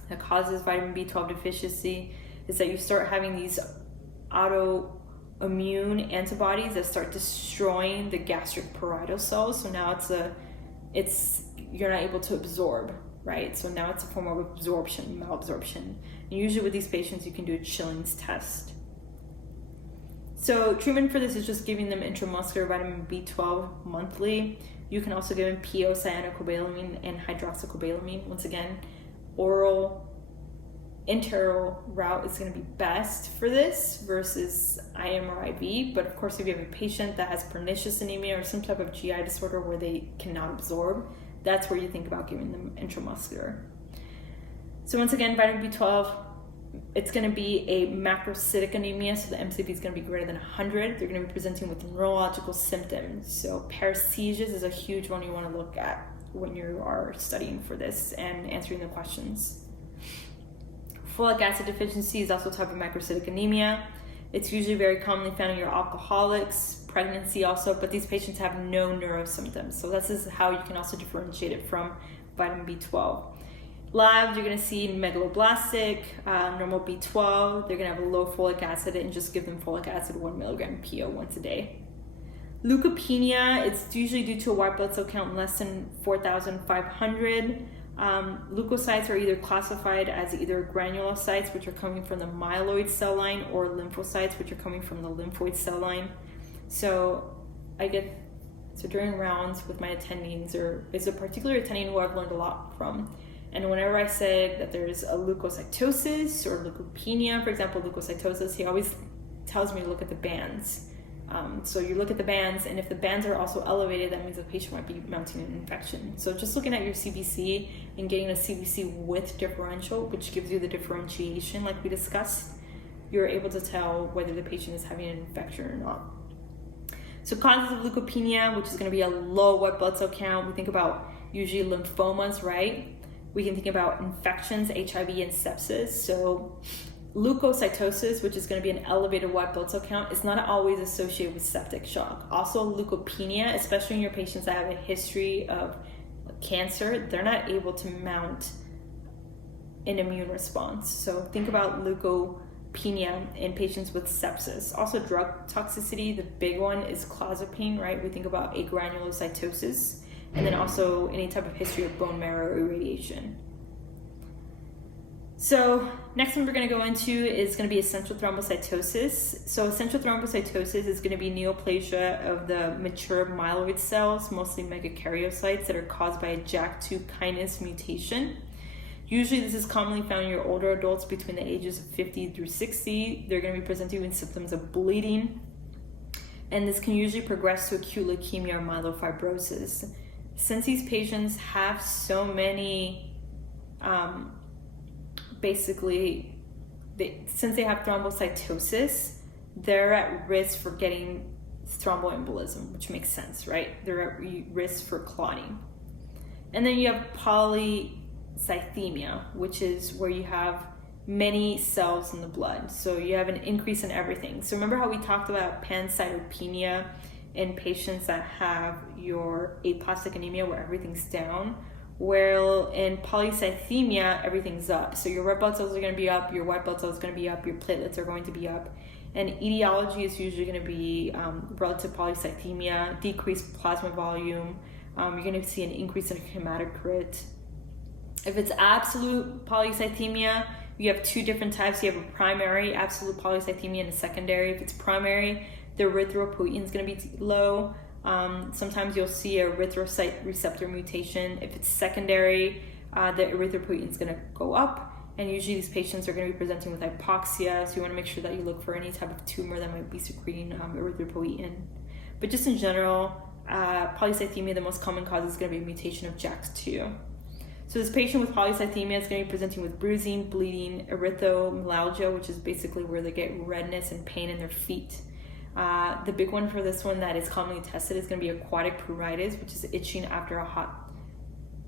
that causes vitamin B12 deficiency is that you start having these autoimmune antibodies that start destroying the gastric parietal cells. So now you're not able to absorb, right? So now it's a form of absorption, malabsorption. And usually with these patients, you can do a Chilling's test. So treatment for this is just giving them intramuscular vitamin B12 monthly. You can also give them PO, cyanocobalamin, and hydroxycobalamin. Once again, oral, enteral route is going to be best for this versus IM or IV. But of course, if you have a patient that has pernicious anemia or some type of GI disorder where they cannot absorb, that's where you think about giving them intramuscular. So once again, vitamin B12, it's going to be a macrocytic anemia, so the MCV is going to be greater than 100. They're going to be presenting with neurological symptoms. So paresthesias is a huge one you want to look at when you are studying for this and answering the questions. Folic acid deficiency is also a type of macrocytic anemia. It's usually very commonly found in your alcoholics, pregnancy also, but these patients have no neuro symptoms. So this is how you can also differentiate it from vitamin B12. Labs, you're going to see megaloblastic, normal B12. They're going to have a low folic acid and just give them folic acid 1 milligram PO once a day. Leukopenia, it's usually due to a white blood cell count less than 4,500. Leukocytes are either classified as either granulocytes, which are coming from the myeloid cell line, or lymphocytes, which are coming from the lymphoid cell line. So during rounds with my attendings, there is a particular attending who I've learned a lot from. And whenever I said that there's a leukocytosis or leukopenia, for example, leukocytosis, he always tells me to look at the bands. So you look at the bands, and if the bands are also elevated, that means the patient might be mounting an infection. So just looking at your CBC and getting a CBC with differential, which gives you the differentiation like we discussed, you're able to tell whether the patient is having an infection or not. So causes of leukopenia, which is going to be a low white blood cell count. We think about usually lymphomas, right? We can think about infections, HIV, and sepsis. So leukocytosis, which is going to be an elevated white blood cell count, is not always associated with septic shock. Also, leukopenia, especially in your patients that have a history of cancer, they're not able to mount an immune response. So think about leukopenia in patients with sepsis. Also, drug toxicity, the big one is clozapine, right? We think about agranulocytosis, and then also any type of history of bone marrow irradiation. So next one we're going to go into is going to be essential thrombocytosis. So essential thrombocytosis is going to be neoplasia of the mature myeloid cells, mostly megakaryocytes, that are caused by a JAK2 kinase mutation. Usually this is commonly found in your older adults between the ages of 50 through 60. They're going to be presenting with symptoms of bleeding, and this can usually progress to acute leukemia or myelofibrosis. Since these patients have so many, since they have thrombocytosis, they're at risk for getting thromboembolism, which makes sense, right? They're at risk for clotting. And then you have polycythemia polycythemia, which is where you have many cells in the blood. So you have an increase in everything. So remember how we talked about pancytopenia in patients that have your aplastic anemia where everything's down? Well, in polycythemia, everything's up. So your red blood cells are going to be up, your white blood cells are going to be up, your platelets are going to be up. And etiology is usually going to be relative polycythemia, decreased plasma volume. You're going to see an increase in hematocrit. If it's absolute polycythemia, you have two different types. You have a primary absolute polycythemia and a secondary. If it's primary, the erythropoietin is going to be low. Sometimes you'll see a erythrocyte receptor mutation. If it's secondary, the erythropoietin is going to go up. And usually these patients are going to be presenting with hypoxia, so you want to make sure that you look for any type of tumor that might be secreting erythropoietin. But just in general, polycythemia, the most common cause is going to be a mutation of JAK2. So this patient with polycythemia is going to be presenting with bruising, bleeding, erythromelalgia, which is basically where they get redness and pain in their feet. The big one for this one that is commonly tested is going to be aquatic pruritus, which is itching after a hot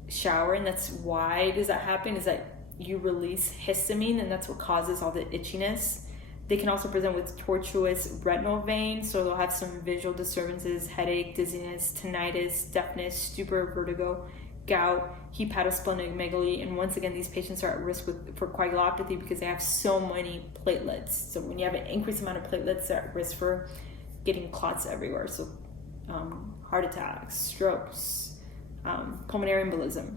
shower. And that's why does that happen, is that you release histamine, and that's what causes all the itchiness. They can also present with tortuous retinal vein, so they'll have some visual disturbances, headache, dizziness, tinnitus, deafness, stupor, vertigo, gout, hepatosplenomegaly, and once again, these patients are at risk for coagulopathy because they have so many platelets. So when you have an increased amount of platelets, they're at risk for getting clots everywhere. So heart attacks, strokes, pulmonary embolism.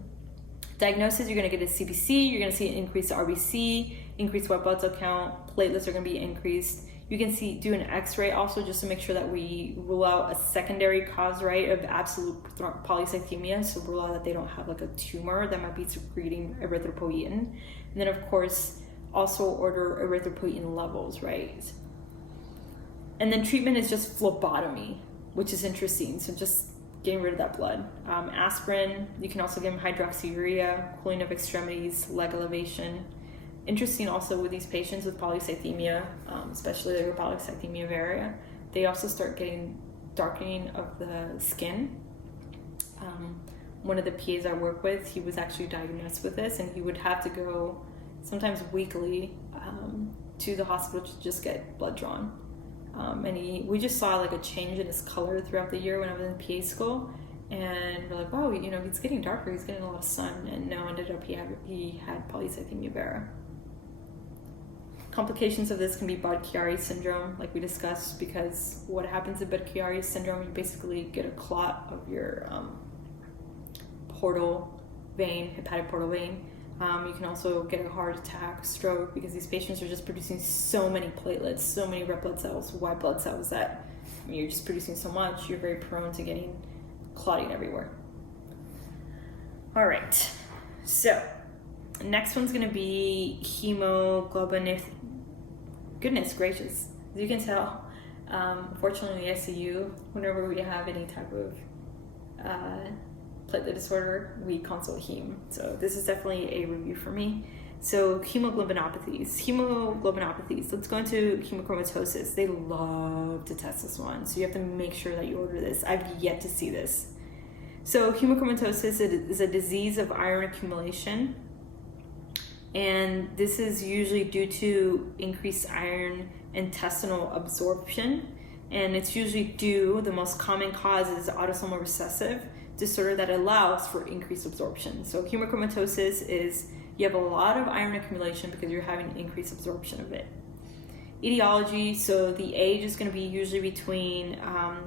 Diagnosis, you're going to get a CBC, you're going to see an increased RBC, increased white blood cell count, platelets are going to be increased. You can do an x-ray also just to make sure that we rule out a secondary cause, right, of absolute polycythemia. So rule out that they don't have like a tumor that might be secreting erythropoietin. And then of course, also order erythropoietin levels, right? And then treatment is just phlebotomy, which is interesting. So just getting rid of that blood. Aspirin, you can also give them hydroxyurea, cooling of extremities, leg elevation. Interesting also with these patients with polycythemia, especially their polycythemia vera, they also start getting darkening of the skin. One of the PAs I work with, he was actually diagnosed with this, and he would have to go sometimes weekly to the hospital to just get blood drawn. And we just saw like a change in his color throughout the year when I was in PA school, and we're like, wow, he's getting darker, he's getting a lot of sun, and no, ended up he had polycythemia vera. Complications of this can be Budd-Chiari syndrome, like we discussed, because what happens in Budd-Chiari syndrome, you basically get a clot of your portal vein, hepatic portal vein. You can also get a heart attack, stroke, because these patients are just producing so many platelets, so many red blood cells, white blood cells, that you're just producing so much, you're very prone to getting clotting everywhere. All right, so next one's going to be hemoglobinopahies. Goodness gracious, as you can tell, unfortunately in the ICU, whenever we have any type of platelet disorder, we consult heme. So this is definitely a review for me. So hemoglobinopathies. Let's go into hemochromatosis. They love to test this one, so you have to make sure that you order this. I've yet to see this. So hemochromatosis is a disease of iron accumulation, and this is usually due to increased iron intestinal absorption, and it's usually the most common cause is autosomal recessive disorder that allows for increased absorption. So hemochromatosis is you have a lot of iron accumulation because you're having increased absorption of it. Etiology, so the age is going to be usually between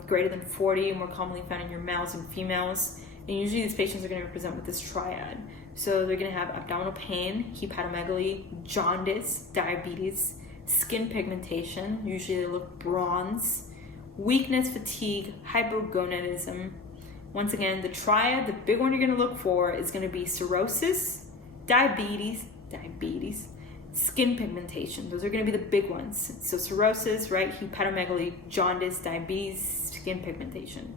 greater than 40, more commonly found in your males and females. And usually these patients are going to present with this triad. So they're going to have abdominal pain, hepatomegaly, jaundice, diabetes, skin pigmentation, usually they look bronze, weakness, fatigue, hypogonadism. Once again, the triad, the big one you're going to look for is going to be cirrhosis, diabetes, skin pigmentation. Those are going to be the big ones. So cirrhosis, right? Hepatomegaly, jaundice, diabetes, skin pigmentation.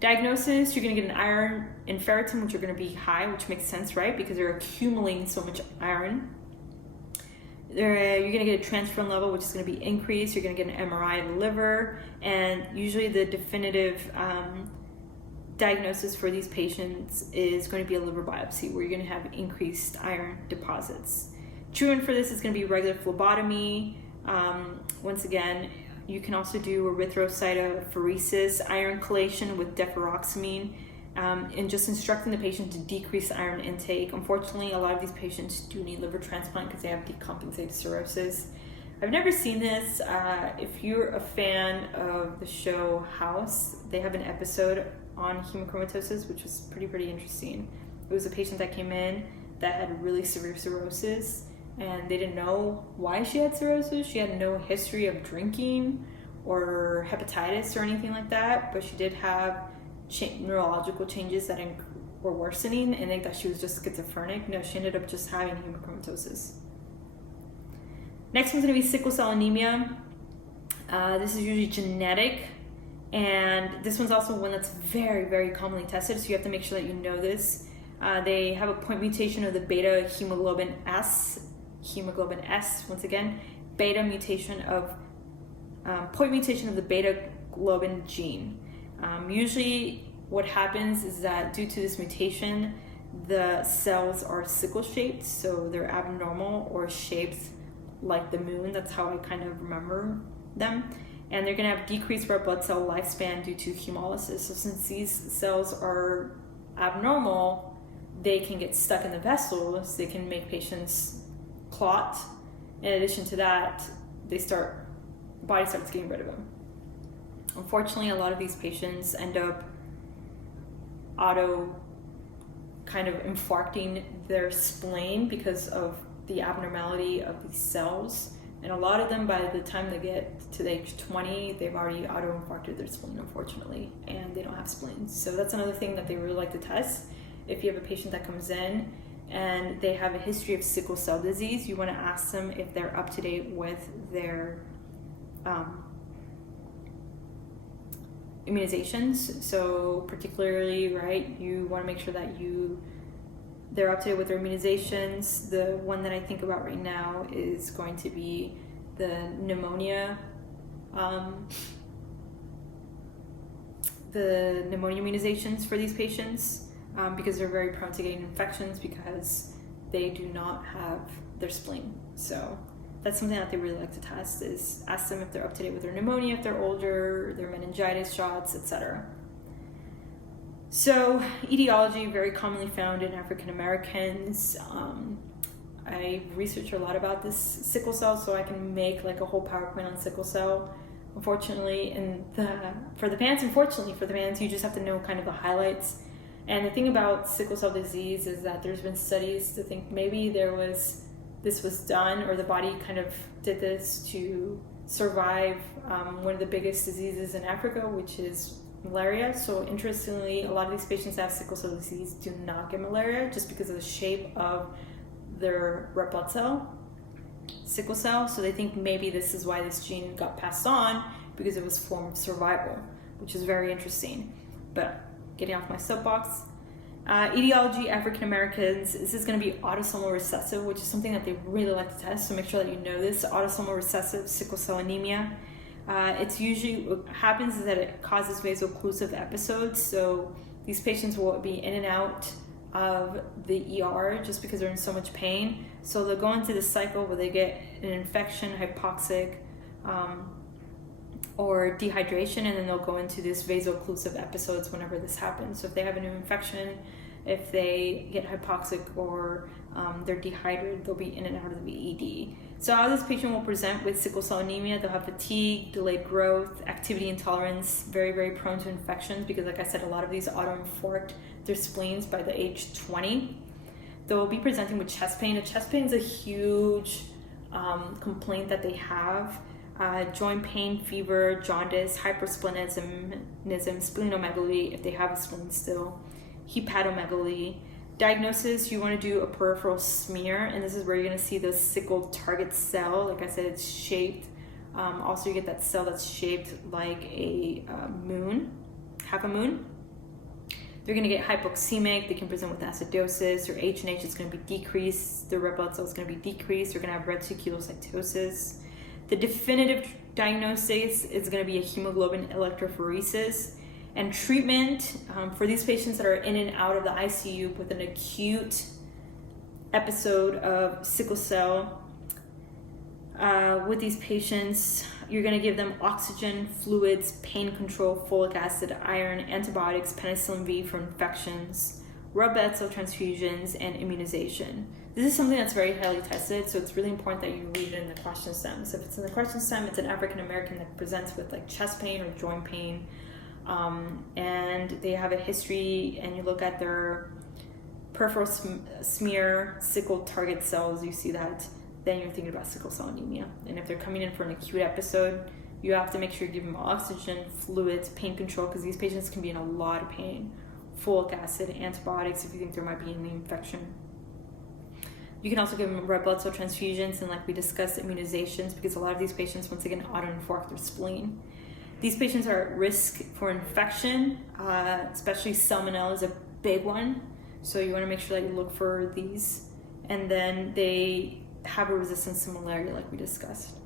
Diagnosis, you're going to get an iron and ferritin, which are going to be high, which makes sense, right? Because they're accumulating so much iron. You're going to get a transferrin level, which is going to be increased. You're going to get an MRI of the liver, and usually the definitive diagnosis for these patients is going to be a liver biopsy where you're going to have increased iron deposits. Treatment for this is going to be regular phlebotomy. Once again, you can also do erythrocytophoresis, iron chelation with deferoxamine, and just instructing the patient to decrease iron intake. Unfortunately, a lot of these patients do need liver transplant because they have decompensated cirrhosis. I've never seen this. If you're a fan of the show House, they have an episode on hemochromatosis, which was pretty interesting. It was a patient that came in that had really severe cirrhosis, and they didn't know why she had cirrhosis. She had no history of drinking or hepatitis or anything like that, but she did have neurological changes that were worsening, and they thought she was just schizophrenic. No, she ended up just having hemochromatosis. Next one's going to be sickle cell anemia. This is usually genetic, and this one's also one that's very commonly tested, so you have to make sure that you know this. They have a point mutation of the beta hemoglobin S, once again, beta mutation of, point mutation of the beta globin gene. Usually what happens is that due to this mutation, the cells are sickle shaped, so they're abnormal or shaped like the moon. That's how I kind of remember them. And they're going to have decreased red blood cell lifespan due to hemolysis. So since these cells are abnormal, they can get stuck in the vessels. They can make patients clot. In addition to that, the body starts getting rid of them. Unfortunately, a lot of these patients end up kind of infarcting their spleen because of the abnormality of these cells, and a lot of them, by the time they get to the age 20, they've already auto-infarcted their spleen, unfortunately, and they don't have spleens. So that's another thing that they really like to test. If you have a patient that comes in and they have a history of sickle cell disease, you want to ask them if they're up to date with their immunizations. So particularly, right, you want to make sure that they're up to date with their immunizations. The one that I think about right now is going to be the pneumonia immunizations for these patients, because they're very prone to getting infections because they do not have their spleen. So that's something that they really like to test, is ask them if they're up to date with their pneumonia, if they're older, their meningitis shots, etc. So etiology, very commonly found in African Americans. I research a lot about this sickle cell, so I can make like a whole PowerPoint on sickle cell. Unfortunately, for the PANCE, you just have to know kind of the highlights. And the thing about sickle cell disease is that there's been studies to think maybe this was done, or the body kind of did this to survive one of the biggest diseases in Africa, which is malaria. So interestingly, a lot of these patients that have sickle cell disease do not get malaria just because of the shape of their red blood cell, sickle cell. So they think maybe this is why this gene got passed on, because it was a form of survival, which is very interesting. But getting off my soapbox, etiology, African Americans, this is going to be autosomal recessive, which is something that they really like to test, so make sure that you know this. Autosomal recessive sickle cell anemia. It's usually, what happens is that it causes vaso-occlusive episodes, so these patients will be in and out of the ER just because they're in so much pain. So they'll go into this cycle where they get an infection, hypoxic, or dehydration, and then they'll go into this vaso-occlusive episodes whenever this happens. So if they have a new infection, if they get hypoxic, or they're dehydrated, they'll be in and out of the ED. So how this patient will present with sickle cell anemia, they'll have fatigue, delayed growth, activity intolerance, very prone to infections, because like I said, a lot of these auto-infarct their spleens by the age 20. They'll be presenting with chest pain. The chest pain is a huge complaint that they have. Joint pain, fever, jaundice, hypersplenism, splenomegaly, if they have a spleen still, hepatomegaly. Diagnosis, you want to do a peripheral smear, and this is where you're going to see the sickle target cell. Like I said, it's shaped. Also, you get that cell that's shaped like a moon, half a moon. They're going to get hypoxemic. They can present with acidosis. Their H&H is going to be decreased. Their red blood cell is going to be decreased. They're going to have reticulocytosis. The definitive diagnosis is going to be a hemoglobin electrophoresis. And treatment for these patients that are in and out of the ICU with an acute episode of sickle cell, with these patients, you're going to give them oxygen, fluids, pain control, folic acid, iron, antibiotics, penicillin V for infections, red blood cell transfusions, and immunization. This is something that's very highly tested, so it's really important that you read it in the question stem. So if it's in the question stem, it's an African American that presents with like chest pain or joint pain, and they have a history, and you look at their peripheral smear sickle target cells, you see that, then you're thinking about sickle cell anemia. And if they're coming in for an acute episode, you have to make sure you give them oxygen, fluids, pain control, because these patients can be in a lot of pain, folic acid, antibiotics if you think there might be any infection. You can also give them red blood cell transfusions, and like we discussed, immunizations, because a lot of these patients, once they get an autoinfarct their spleen. These patients are at risk for infection, especially salmonella is a big one. So you want to make sure that you look for these. And then they have a resistance to malaria like we discussed.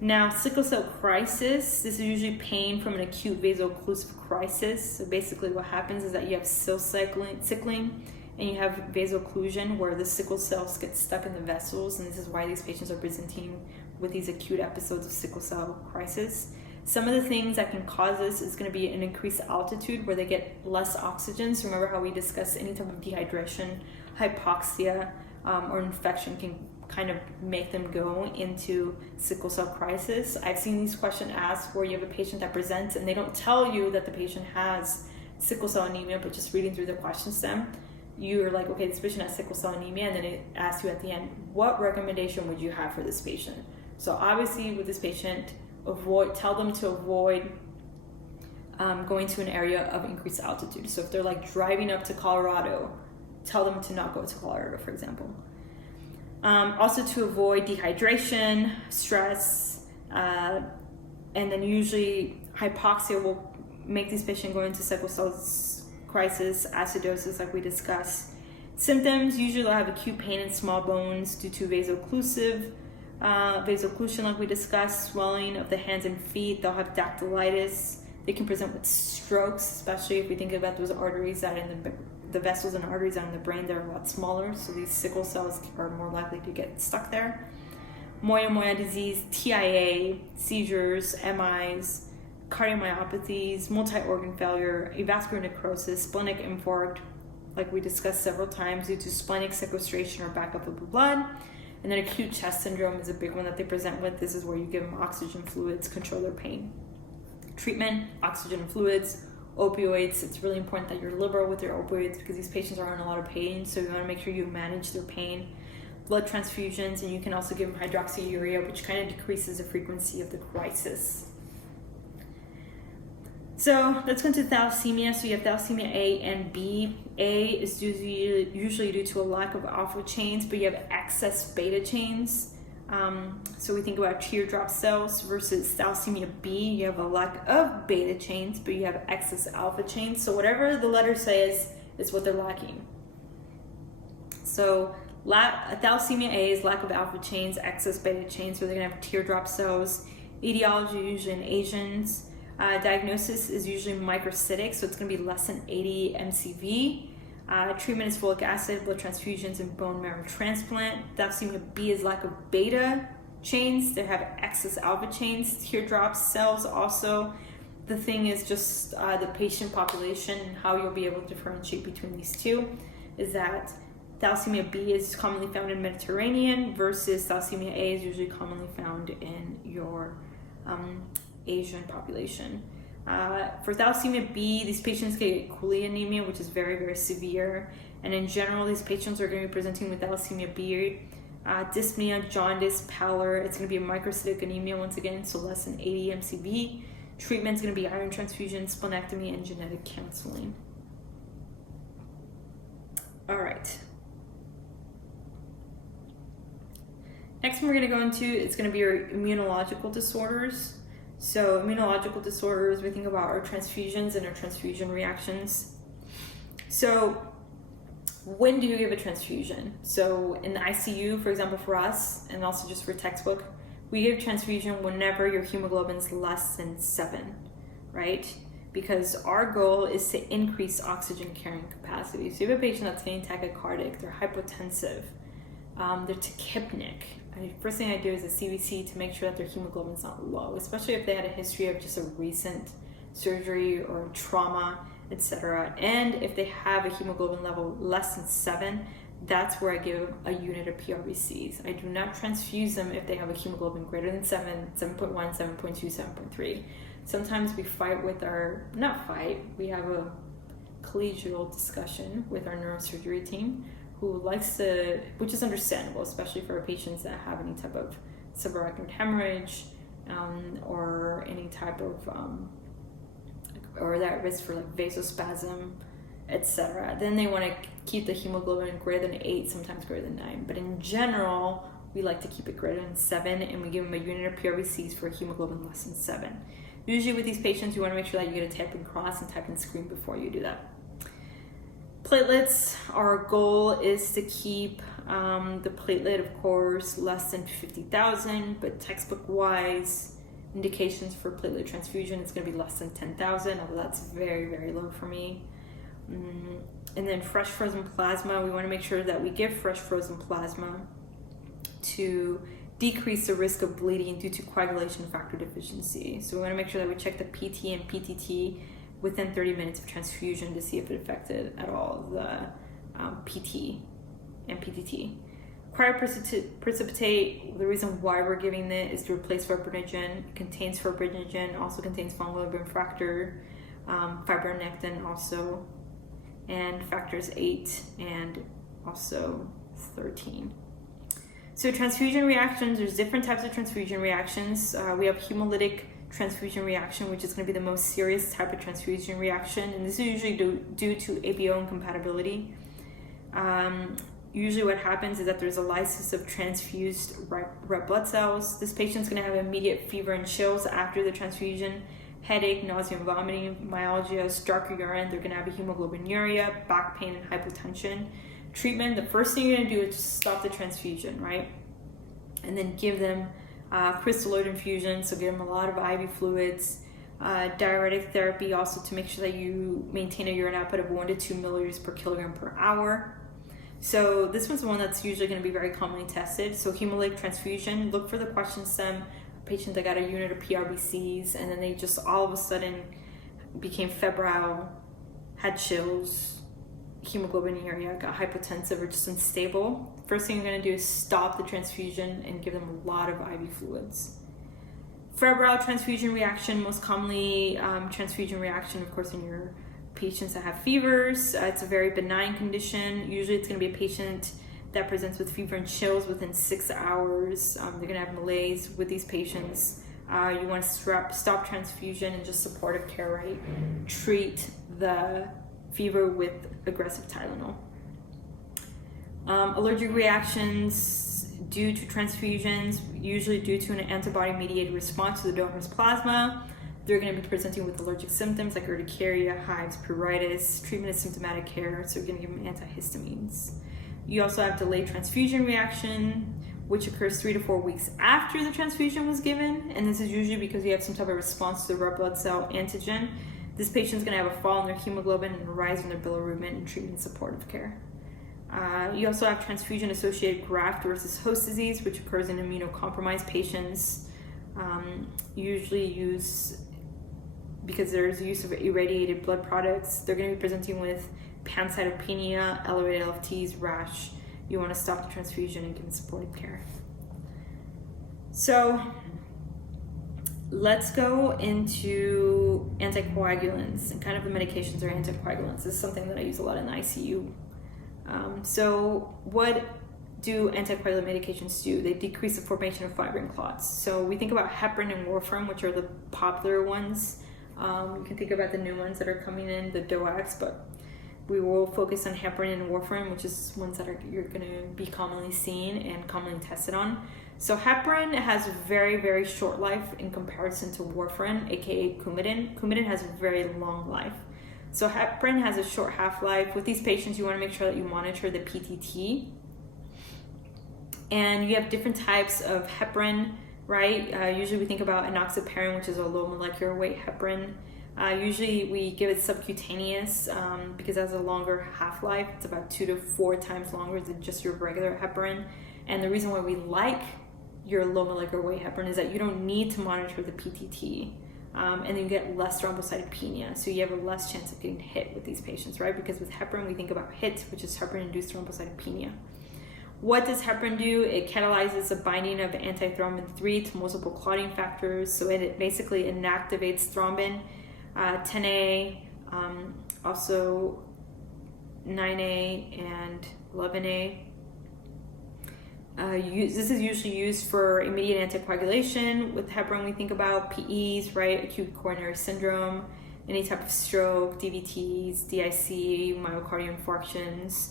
Now, sickle cell crisis, this is usually pain from an acute vaso-occlusive crisis. So basically what happens is that you have cell sickling and you have vaso-occlusion where the sickle cells get stuck in the vessels, and this is why these patients are presenting with these acute episodes of sickle cell crisis. Some of the things that can cause this is going to be an increased altitude where they get less oxygen. So remember how we discussed any type of dehydration, hypoxia, or infection can kind of make them go into sickle cell crisis. I've seen these questions asked where you have a patient that presents and they don't tell you that the patient has sickle cell anemia, but just reading through the question stem, you're like, okay, this patient has sickle cell anemia, and then it asks you at the end, what recommendation would you have for this patient? So obviously with this patient, tell them to avoid going to an area of increased altitude. So if they're like driving up to Colorado, tell them to not go to Colorado, for example. Also to avoid dehydration, stress, and then usually hypoxia will make these patients go into sickle cell crisis, acidosis like we discussed. Symptoms, usually they'll have acute pain in small bones due to vaso-occlusion like we discussed, swelling of the hands and feet, they'll have dactylitis, they can present with strokes, especially if we think about those arteries that are in the vessels and arteries that are in the brain, they're a lot smaller, so these sickle cells are more likely to get stuck there. Moyamoya disease, TIA, seizures, MIs, cardiomyopathies, multi-organ failure, avascular necrosis, splenic infarct, like we discussed several times, due to splenic sequestration or backup of the blood. And then acute chest syndrome is a big one that they present with. This is where you give them oxygen fluids, control their pain. Treatment, oxygen fluids, opioids. It's really important that you're liberal with your opioids because these patients are in a lot of pain, so you want to make sure you manage their pain. Blood transfusions, and you can also give them hydroxyurea, which kind of decreases the frequency of the crisis. So let's go into thalassemia. So you have thalassemia A and B. A is usually due to a lack of alpha chains, but you have excess beta chains. So we think about teardrop cells versus thalassemia B. You have a lack of beta chains, but you have excess alpha chains. So whatever the letter says is what they're lacking. So thalassemia A is lack of alpha chains, excess beta chains, so they're going to have teardrop cells. Etiology usually in Asians. Diagnosis is usually microcytic, so it's going to be less than 80 MCV. Treatment is folic acid, blood transfusions, and bone marrow transplant. Thalassemia B is lack of beta chains. They have excess alpha chains. Teardrop cells also. The thing is just the patient population and how you'll be able to differentiate between these two is that thalassemia B is commonly found in Mediterranean versus thalassemia A is usually commonly found in your Asian population. For thalassemia B, these patients get Cooley anemia, which is very, very severe. And in general, these patients are going to be presenting with thalassemia B, dyspnea, jaundice, pallor. It's going to be a microcytic anemia once again, so less than 80 MCV. Treatment is going to be iron transfusion, splenectomy, and genetic counseling. All right. Next one we're going to go into, it's going to be your immunological disorders. So immunological disorders, we think about our transfusions and our transfusion reactions. So when do you give a transfusion? So in the ICU, for example, for us, and also just for textbook, we give transfusion whenever your hemoglobin is less than 7, right? because our goal is to increase oxygen carrying capacity. So you have a patient that's getting tachycardic, they're hypotensive, they're tachypnic. First thing I do is a CBC to make sure that their hemoglobin's not low, especially if they had a history of just a recent surgery or trauma, etc. And if they have a hemoglobin level less than 7, that's where I give a unit of PRBCs. I do not transfuse them if they have a hemoglobin greater than 7, 7.1, 7.2, 7.3. Sometimes we fight with we have a collegial discussion with our neurosurgery team who likes to, which is understandable, especially for patients that have any type of subarachnoid hemorrhage or any type of, or that risk for like vasospasm, etc. Then they want to keep the hemoglobin greater than 8, sometimes greater than 9. But in general, we like to keep it greater than 7, and we give them a unit of PRBCs for a hemoglobin less than 7. Usually with these patients, you want to make sure that you get a type and cross and type and screen before you do that. Platelets, our goal is to keep the platelet, of course, less than 50,000, but textbook-wise, indications for platelet transfusion, it's going to be less than 10,000, although that's very, very low for me. And then fresh frozen plasma, we want to make sure that we give fresh frozen plasma to decrease the risk of bleeding due to coagulation factor deficiency. So we want to make sure that we check the PT and PTT within 30 minutes of transfusion to see if it affected at all the PT and PTT. Cryoprecipitate, the reason why we're giving it is to replace fibrinogen. It contains fibrinogen, also contains von Willebrand factor, fibronectin also, and factors 8 and also 13. So transfusion reactions, there's different types of transfusion reactions. We have hemolytic transfusion reaction, which is going to be the most serious type of transfusion reaction, and this is usually due to ABO incompatibility. Usually what happens is that there's a lysis of transfused red blood cells. This patient's going to have immediate fever and chills after the transfusion, headache, nausea and vomiting, myalgia, darker urine. They're going to have a hemoglobinuria, back pain, and hypotension. Treatment, the first thing you're going to do is just stop the transfusion, right? And then give them crystalloid infusion, so give them a lot of IV fluids, diuretic therapy also to make sure that you maintain a urine output of 1 to 2 milliliters per kilogram per hour. So this one's the one that's usually going to be very commonly tested. So hemolytic transfusion, look for the question stem, a patient that got a unit of PRBCs and then they just all of a sudden became febrile, had chills, hemoglobinuria, got hypotensive or just unstable. First thing you're going to do is stop the transfusion and give them a lot of IV fluids. Febrile transfusion reaction, most commonly transfusion reaction, of course, in your patients that have fevers. It's a very benign condition. Usually it's going to be a patient that presents with fever and chills within 6 hours. They're going to have malaise with these patients. You want to stop transfusion and just supportive care, right? Treat the fever with aggressive Tylenol. Allergic reactions due to transfusions, usually due to an antibody-mediated response to the donor's plasma. They're going to be presenting with allergic symptoms like urticaria, hives, pruritus. Treatment is symptomatic care, so you're going to give them antihistamines. You also have delayed transfusion reaction, which occurs 3 to 4 weeks after the transfusion was given, and this is usually because you have some type of response to the red blood cell antigen. This patient's going to have a fall in their hemoglobin and a rise in their bilirubin and treatment supportive care. You also have transfusion-associated graft versus host disease, which occurs in immunocompromised patients. Usually used because there's use of irradiated blood products. They're going to be presenting with pancytopenia, elevated LFTs, rash. You want to stop the transfusion and give them supportive care. So let's go into anticoagulants and kind of the medications or anticoagulants. This is something that I use a lot in the ICU. So what do anticoagulant medications do? They decrease the formation of fibrin clots. So we think about heparin and warfarin, which are the popular ones. You can think about the new ones that are coming in, the DOACs, but we will focus on heparin and warfarin, which is ones that you're going to be commonly seen and commonly tested on. So heparin has a very, very short life in comparison to warfarin, aka Coumadin. Coumadin has a very long life. So heparin has a short half-life. With these patients, you want to make sure that you monitor the PTT. And you have different types of heparin, right? Usually we think about enoxaparin, which is a low molecular weight heparin. Usually we give it subcutaneous because it has a longer half-life. It's about 2 to 4 times longer than just your regular heparin. And the reason why we like your low molecular weight heparin is that you don't need to monitor the PTT. And then you get less thrombocytopenia. So you have a less chance of getting hit with these patients, right? Because with heparin, we think about HIT, which is heparin-induced thrombocytopenia. What does heparin do? It catalyzes the binding of antithrombin 3 to multiple clotting factors. So it basically inactivates thrombin, 10A, also 9A and 11A. This is usually used for immediate anticoagulation. With heparin, we think about PEs, right? Acute coronary syndrome, any type of stroke, DVTs, DIC, myocardial infarctions.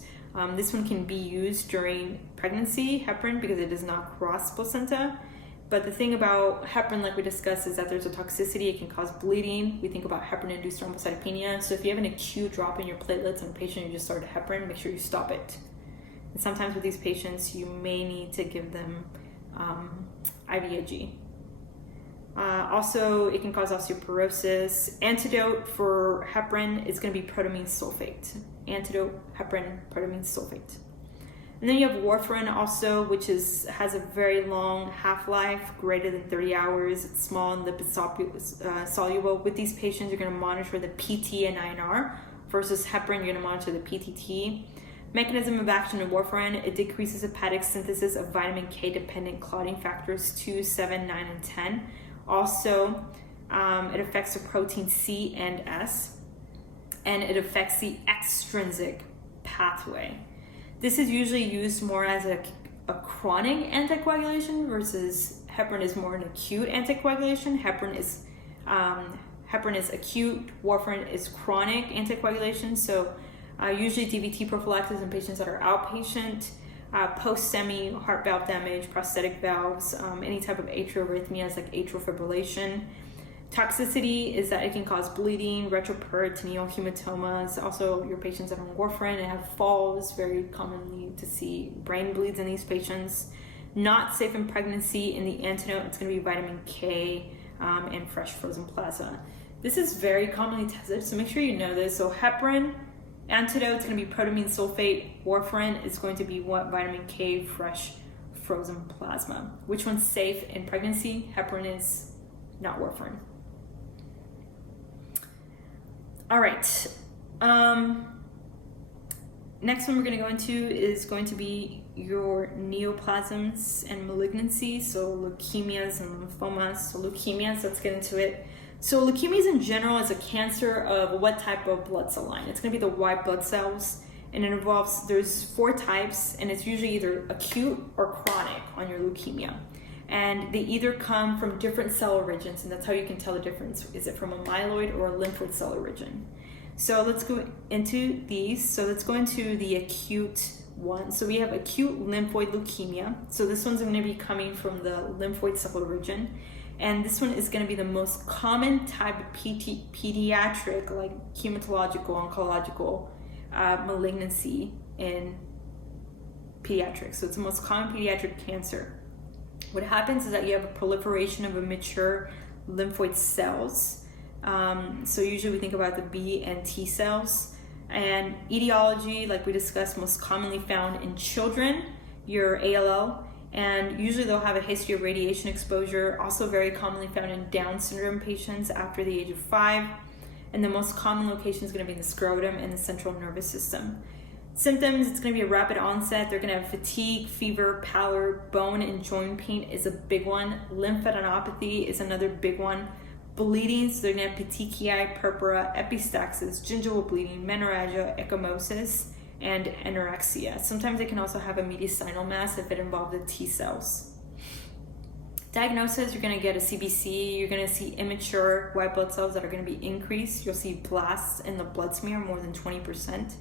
This one can be used during pregnancy, heparin, because it does not cross placenta. But the thing about heparin, like we discussed, is that there's a toxicity. It can cause bleeding. We think about heparin-induced thrombocytopenia. So if you have an acute drop in your platelets on a patient who just started heparin, make sure you stop it. And sometimes with these patients, you may need to give them IVIG. Also, it can cause osteoporosis. Antidote for heparin is going to be protamine sulfate. Antidote, heparin, protamine sulfate. And then you have warfarin also, which has a very long half-life, greater than 30 hours. It's small and lipid soluble. With these patients, you're going to monitor the PT and INR versus heparin, you're going to monitor the PTT. Mechanism of action of warfarin, it decreases hepatic synthesis of vitamin K dependent clotting factors 2, 7, 9, and 10. Also, it affects the protein C and S, and it affects the extrinsic pathway. This is usually used more as a chronic anticoagulation versus heparin is more an acute anticoagulation. Heparin is acute, warfarin is chronic anticoagulation. So usually DVT prophylaxis in patients that are outpatient, post-STEMI, heart valve damage, prosthetic valves, any type of atrial arrhythmias like atrial fibrillation. Toxicity is that it can cause bleeding, retroperitoneal hematomas. Also, your patients that are on warfarin and have falls, very commonly to see brain bleeds in these patients. Not safe in pregnancy. In the antidote, it's going to be vitamin K and fresh frozen plasma. This is very commonly tested, so make sure you know this. So heparin, antidote is going to be protamine sulfate. Warfarin is going to be vitamin K, fresh frozen plasma. Which one's safe in pregnancy? Heparin is, not warfarin. All right. Next one we're going to go into is going to be your neoplasms and malignancies, so leukemias and lymphomas. So leukemias, let's get into it. So leukemias in general is a cancer of what type of blood cell line? It's going to be the white blood cells, and it involves, there's 4 types, and it's usually either acute or chronic on your leukemia. And they either come from different cell origins, and that's how you can tell the difference. Is it from a myeloid or a lymphoid cell origin? So let's go into these. So let's go into the acute one. So we have acute lymphoid leukemia. So this one's going to be coming from the lymphoid cell origin. And this one is going to be the most common type of pediatric, like hematological, oncological malignancy in pediatrics. So it's the most common pediatric cancer. What happens is that you have a proliferation of immature lymphoid cells. So usually we think about the B and T cells. And etiology, like we discussed, most commonly found in children, your ALL. And usually they'll have a history of radiation exposure, also very commonly found in Down syndrome patients after the age of 5. And the most common location is going to be in the scrotum and the central nervous system. Symptoms, it's going to be a rapid onset. They're going to have fatigue, fever, pallor, bone and joint pain is a big one. Lymphadenopathy is another big one. Bleeding, so they're going to have petechiae, purpura, epistaxis, gingival bleeding, menorrhagia, ecchymosis, and anorexia. Sometimes they can also have a mediastinal mass if it involves the T cells. Diagnosis, you're going to get a CBC. You're going to see immature white blood cells that are going to be increased. You'll see blasts in the blood smear, more than 20%.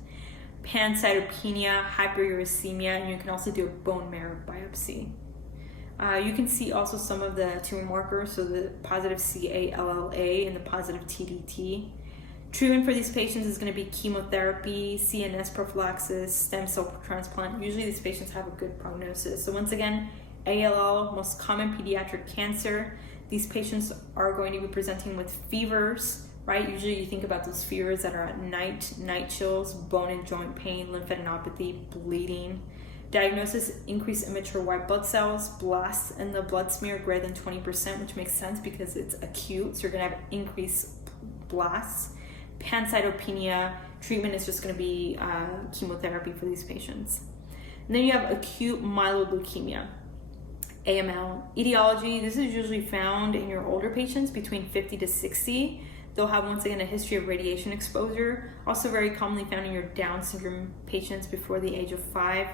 Pancytopenia, hyperuricemia, and you can also do a bone marrow biopsy. You can see also some of the tumor markers, so the positive CALLA and the positive TDT. Treatment for these patients is going to be chemotherapy, CNS prophylaxis, stem cell transplant. Usually these patients have a good prognosis. So once again, ALL, most common pediatric cancer. These patients are going to be presenting with fevers, right? Usually you think about those fevers that are at night chills, bone and joint pain, lymphadenopathy, bleeding. Diagnosis: increased immature white blood cells, blasts in the blood smear greater than 20%, which makes sense because it's acute, so you're gonna have increased blasts. Pancytopenia, treatment is just gonna be chemotherapy for these patients. And then you have acute myeloid leukemia, AML. Etiology: this is usually found in your older patients between 50 to 60. They'll have, once again, a history of radiation exposure. Also very commonly found in your Down syndrome patients before the age of 5.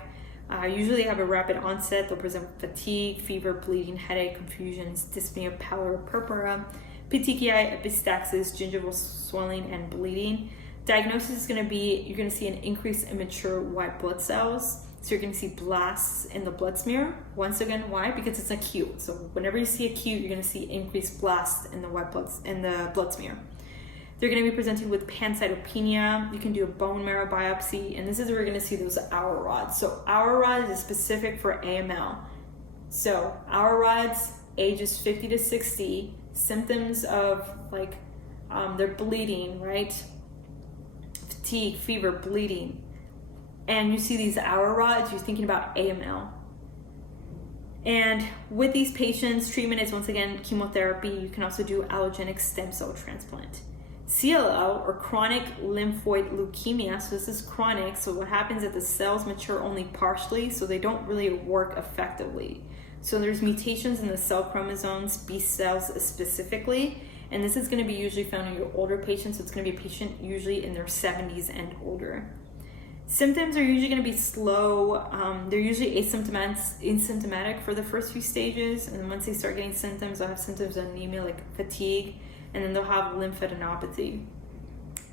Usually have a rapid onset. They'll present with fatigue, fever, bleeding, headache, confusions, dyspnea, pallor, purpura, petechiae, epistaxis, gingival swelling, and bleeding. Diagnosis is going to be, you're going to see an increase in immature white blood cells. So you're going to see blasts in the blood smear. Once again, why? Because it's acute. So whenever you see acute, you're going to see increased blasts in the blood smear. They're going to be presented with pancytopenia. You can do a bone marrow biopsy, and this is where you're going to see those hour rods. So hour rods is specific for AML. So hour rods, ages 50 to 60, symptoms of like they're bleeding, right? Fatigue, fever, bleeding. And you see these hour rods, you're thinking about AML. And with these patients, treatment is, once again, chemotherapy. You can also do allogeneic stem cell transplant. CLL, or chronic lymphoid leukemia, so this is chronic, so what happens is the cells mature only partially, so they don't really work effectively. So there's mutations in the cell chromosomes, B cells specifically, and this is going to be usually found in your older patients, so it's going to be a patient usually in their 70s and older. Symptoms are usually going to be slow. They're usually asymptomatic for the first few stages, and once they start getting symptoms, they'll have symptoms of anemia like fatigue, and then they'll have lymphadenopathy.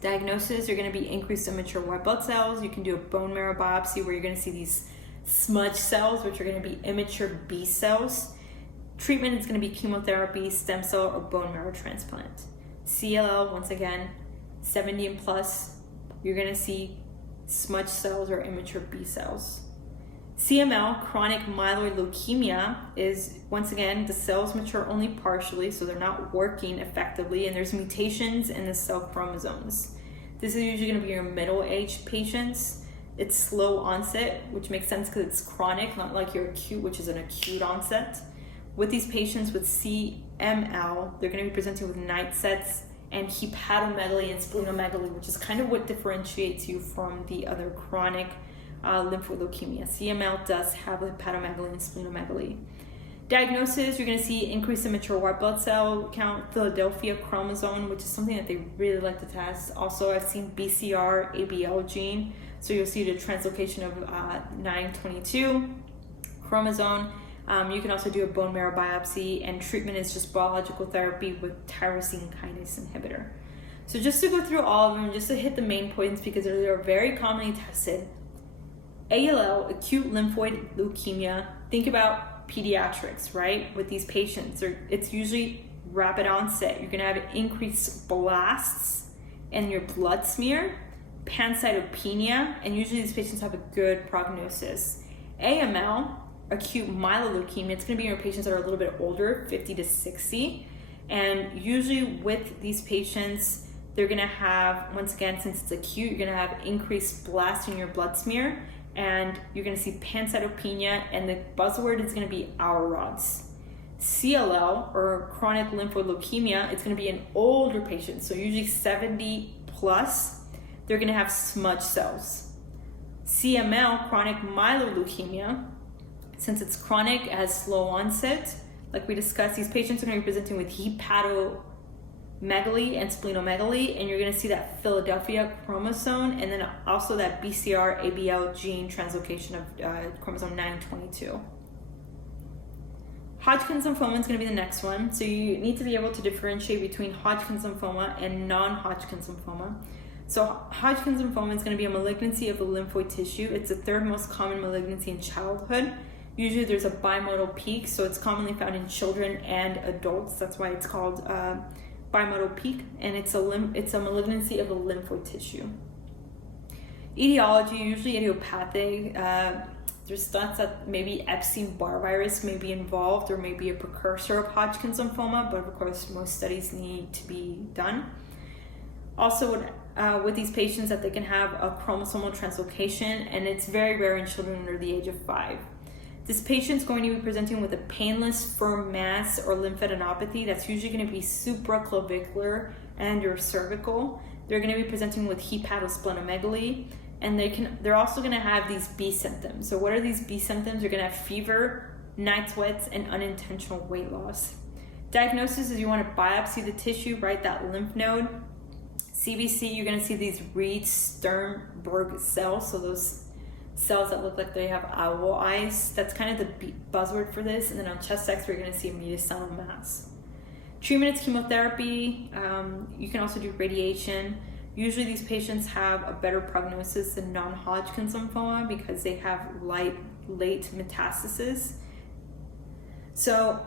Diagnosis: you're going to be increased immature white blood cells. You can do a bone marrow biopsy where you're going to see these smudge cells, which are going to be immature B cells. Treatment is going to be chemotherapy, stem cell, or bone marrow transplant. CLL, once again, 70 and plus, you're going to see smudge cells or immature B cells. CML, chronic myeloid leukemia, is, once again, the cells mature only partially, so they're not working effectively, and there's mutations in the cell chromosomes. This is usually going to be your middle-aged patients. It's slow onset, which makes sense because it's chronic, not like your acute, which is an acute onset. With these patients with CML, they're going to be presenting with night sets and hepatomegaly and splenomegaly, which is kind of what differentiates you from the other chronic lymphoid leukemia. CML does have hepatomegaly and splenomegaly. Diagnosis: you're going to see increased immature white blood cell count, Philadelphia chromosome, which is something that they really like to test. Also, I've seen BCR ABL gene, so you'll see the translocation of 922 chromosome. You can also do a bone marrow biopsy, and treatment is just biological therapy with tyrosine kinase inhibitor. So just to go through all of them, just to hit the main points because they're very commonly tested. ALL, acute lymphoid leukemia, think about pediatrics, right? With these patients, it's usually rapid onset. You're going to have increased blasts in your blood smear, pancytopenia, and usually these patients have a good prognosis. AML, acute myeloid leukemia, it's going to be in your patients that are a little bit older, 50 to 60. And usually with these patients, they're going to have, once again, since it's acute, you're going to have increased blasts in your blood smear, and you're going to see pancytopenia, and the buzzword is going to be hour rods. CLL, or chronic lymphoid leukemia, it's going to be in older patients, so usually 70 plus, they're going to have smudge cells. CML, chronic myeloid leukemia, since it's chronic, it has slow onset. Like we discussed, these patients are going to be presenting with hepatomegaly and splenomegaly, and you're going to see that Philadelphia chromosome, and then also that BCR ABL gene translocation of chromosome 922. Hodgkin's lymphoma is going to be the next one. So you need to be able to differentiate between Hodgkin's lymphoma and non-Hodgkin's lymphoma. So Hodgkin's lymphoma is going to be a malignancy of the lymphoid tissue. It's the third most common malignancy in childhood. Usually there's a bimodal peak, so it's commonly found in children and adults. That's why it's called bimodal peak, and it's a malignancy of the lymphoid tissue. Etiology, usually idiopathic. There's thoughts that maybe Epstein-Barr virus may be involved or may be a precursor of Hodgkin's lymphoma, but of course most studies need to be done. Also, with these patients, that they can have a chromosomal translocation, and it's very rare in children under the age of 5. This patient's going to be presenting with a painless firm mass or lymphadenopathy that's usually going to be supraclavicular and or cervical. They're going to be presenting with hepatosplenomegaly, and they're also going to have these B symptoms. So what are these B symptoms? You're going to have fever, night sweats, and unintentional weight loss. Diagnosis is you want to biopsy the tissue, right, that lymph node. CBC, you're going to see these Reed-Sternberg cells, so those cells that look like they have owl eyes. That's kind of the buzzword for this. And then on chest X, we're going to see a mediastinal mass. Treatment is chemotherapy. You can also do radiation. Usually these patients have a better prognosis than non-Hodgkin's lymphoma because they have late metastasis. So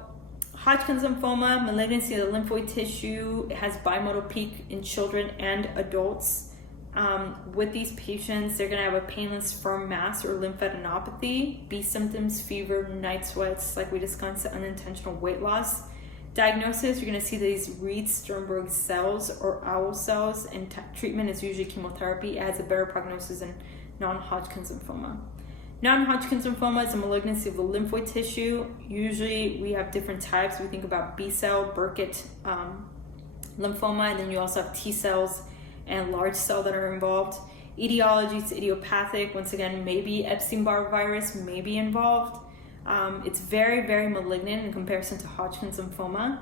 Hodgkin's lymphoma, malignancy of the lymphoid tissue, it has bimodal peak in children and adults. With these patients, they're going to have a painless firm mass or lymphadenopathy, B symptoms, fever, night sweats, like we discussed, unintentional weight loss. Diagnosis, you're going to see these Reed-Sternberg cells or owl cells, and treatment is usually chemotherapy. It has a better prognosis than non-Hodgkin's lymphoma. Non-Hodgkin's lymphoma is a malignancy of the lymphoid tissue. Usually we have different types. We think about B-cell, Burkitt lymphoma, and then you also have T-cells and large cell that are involved. Etiology is idiopathic. Once again, maybe Epstein-Barr virus may be involved. It's very, very malignant in comparison to Hodgkin's lymphoma,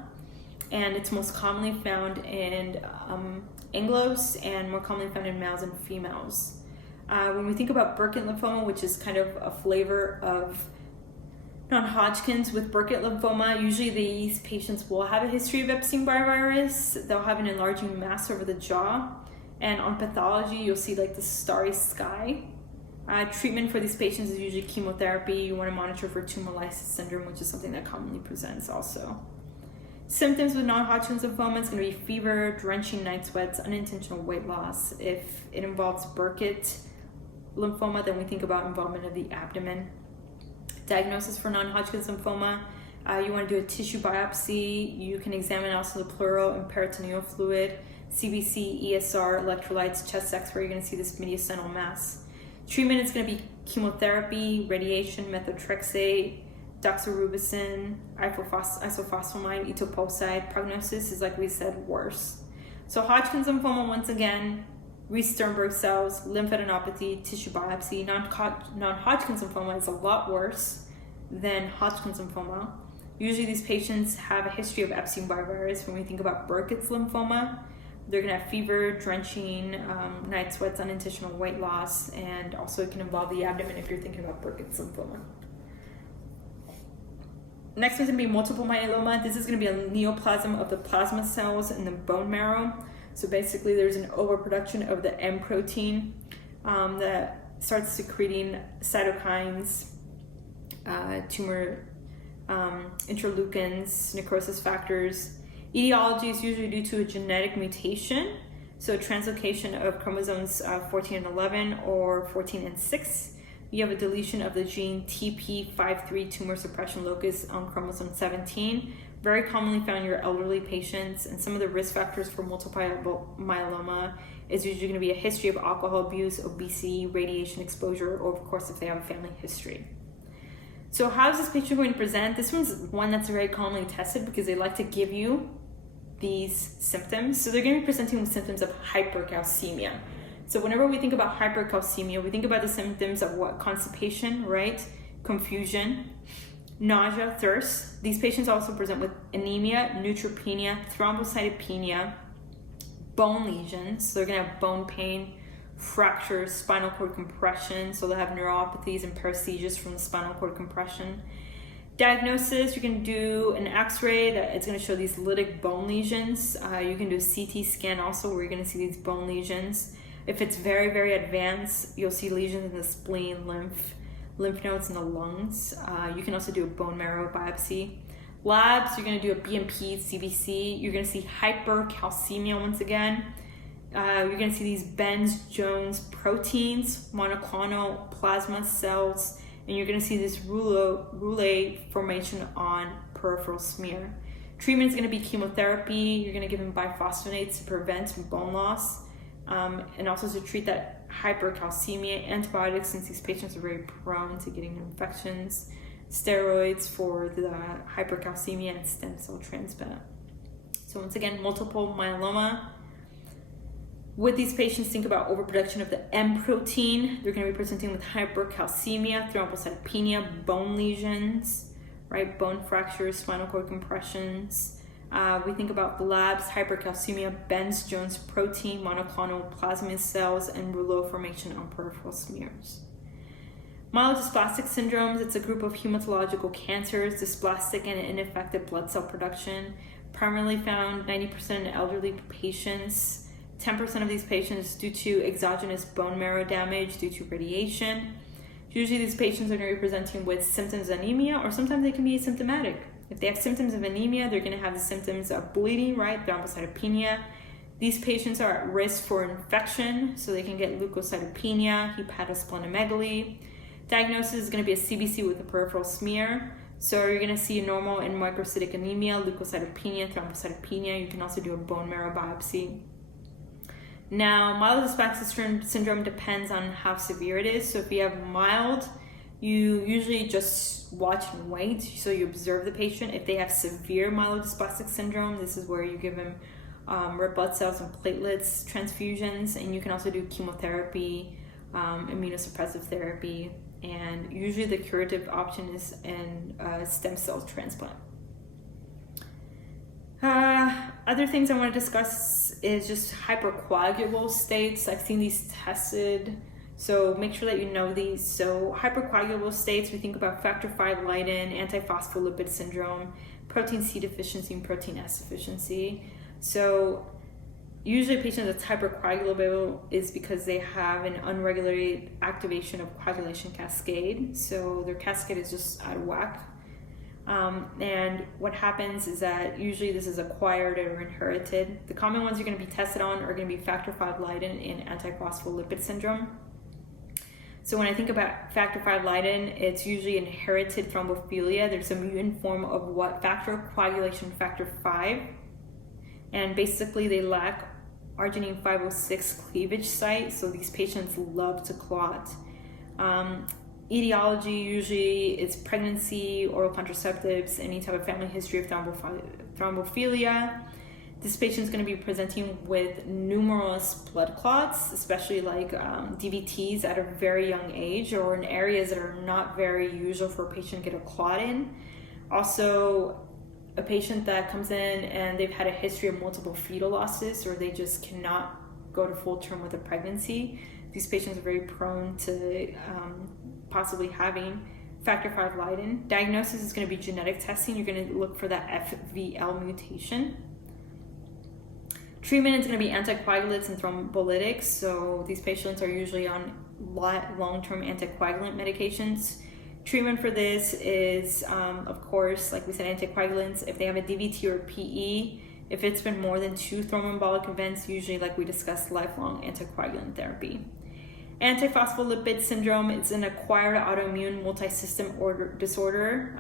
and it's most commonly found in Anglos and more commonly found in males and females. When we think about Burkitt lymphoma, which is kind of a flavor of non-Hodgkin's, with Burkitt lymphoma, usually these patients will have a history of Epstein-Barr virus. They'll have an enlarging mass over the jaw, and on pathology, you'll see like the starry sky. Treatment for these patients is usually chemotherapy. You want to monitor for tumor lysis syndrome, which is something that commonly presents also. Symptoms with non-Hodgkin's lymphoma is going to be fever, drenching night sweats, unintentional weight loss. If it involves Burkitt lymphoma, then we think about involvement of the abdomen. Diagnosis for non-Hodgkin's lymphoma, you want to do a tissue biopsy. You can examine also the pleural and peritoneal fluid, CBC, ESR, electrolytes, chest X-ray. You're going to see this mediastinal mass. Treatment is going to be chemotherapy, radiation, methotrexate, doxorubicin, isofosfamide, etoposide. Prognosis is, like we said, worse. So Hodgkin's lymphoma, once again, Reed-Sternberg cells, lymphadenopathy, tissue biopsy. Non-Hodgkin's lymphoma is a lot worse than Hodgkin's lymphoma. Usually these patients have a history of Epstein-Barr virus. When we think about Burkitt's lymphoma, they're going to have fever, drenching, night sweats, unintentional weight loss, and also it can involve the abdomen if you're thinking about Burkitt's lymphoma. Next one's going to be multiple myeloma. This is going to be a neoplasm of the plasma cells in the bone marrow. So basically there's an overproduction of the M protein that starts secreting cytokines, tumor interleukins, necrosis factors. Etiology is usually due to a genetic mutation, so translocation of chromosomes 14 and 11 or 14 and 6. You have a deletion of the gene TP53 tumor suppression locus on chromosome 17, very commonly found in your elderly patients, and some of the risk factors for multiple myeloma is usually going to be a history of alcohol abuse, obesity, radiation exposure, or of course if they have a family history. So how is this patient going to present? This one's one that's very commonly tested because they like to give you these symptoms. So they're going to be presenting with symptoms of hypercalcemia. So whenever we think about hypercalcemia, we think about the symptoms of what? Constipation, right? Confusion, nausea, thirst. These patients also present with anemia, neutropenia, thrombocytopenia, bone lesions. So they're going to have bone pain, fractures, spinal cord compression. So they'll have neuropathies and paresthesias from the spinal cord compression. Diagnosis, you can do an x-ray that it's going to show these lytic bone lesions. You can do a CT scan also where you're going to see these bone lesions. If it's very, very advanced, you'll see lesions in the spleen, lymph nodes in the lungs. You can also do a bone marrow biopsy. Labs, you're going to do a BMP, CBC. You're going to see hypercalcemia once again. You're going to see these Benz-Jones proteins, monoclonal plasma cells, and you're going to see this rouleau formation on peripheral smear. Treatment is going to be chemotherapy. You're going to give them biphosphonates to prevent bone loss, and also to treat that hypercalcemia. Antibiotics, since these patients are very prone to getting infections. Steroids for the hypercalcemia, and stem cell transplant. So once again, multiple myeloma. With these patients, think about overproduction of the M protein. They're going to be presenting with hypercalcemia, thrombocytopenia, bone lesions, right? Bone fractures, spinal cord compressions. We think about the labs, hypercalcemia, Benz-Jones protein, monoclonal plasmid cells, and rouleau formation on peripheral smears. Myelodysplastic syndromes, it's a group of hematological cancers, dysplastic and ineffective blood cell production, primarily found 90% in elderly patients. 10% of these patients due to exogenous bone marrow damage due to radiation. Usually these patients are going to be presenting with symptoms of anemia, or sometimes they can be asymptomatic. If they have symptoms of anemia, they're going to have the symptoms of bleeding, right? Thrombocytopenia. These patients are at risk for infection, so they can get leukocytopenia, hepatosplenomegaly. Diagnosis is going to be a CBC with a peripheral smear. So you're going to see normal and microcytic anemia, leukocytopenia, thrombocytopenia. You can also do a bone marrow biopsy. Now, myelodysplastic syndrome depends on how severe it is. So if you have mild, you usually just watch and wait. So you observe the patient. If they have severe myelodysplastic syndrome, this is where you give them red blood cells and platelets, transfusions, and you can also do chemotherapy, immunosuppressive therapy, and usually the curative option is in stem cell transplant. Other things I want to discuss is just hypercoagulable states. I've seen these tested, so make sure that you know these. So hypercoagulable states, we think about factor V Leiden, antiphospholipid syndrome, protein C deficiency, and protein S deficiency. So usually a patient that's hypercoagulable is because they have an unregulated activation of coagulation cascade. So their cascade is just out of whack. And what happens is that usually this is acquired or inherited. The common ones you're going to be tested on are going to be factor V Leiden and antiphospholipid syndrome. So when I think about factor V Leiden, it's usually inherited thrombophilia. There's a mutant form of what factor? Coagulation factor 5. And basically they lack arginine 506 cleavage site, so these patients love to clot. Etiology usually is pregnancy, oral contraceptives, any type of family history of thrombophilia. This patient is going to be presenting with numerous blood clots, especially like DVTs at a very young age or in areas that are not very usual for a patient to get a clot in. Also, a patient that comes in and they've had a history of multiple fetal losses, or they just cannot go to full term with a pregnancy. These patients are very prone to possibly having factor V Leiden. Diagnosis is going to be genetic testing. You're going to look for that FVL mutation. Treatment is going to be anticoagulants and thrombolytics. So these patients are usually on long-term anticoagulant medications. Treatment for this is, of course, like we said, anticoagulants. If they have a DVT or a PE, if it's been more than 2 thromboembolic events, usually, like we discussed, lifelong anticoagulant therapy. Antiphospholipid syndrome, it's an acquired autoimmune multi-system disorder.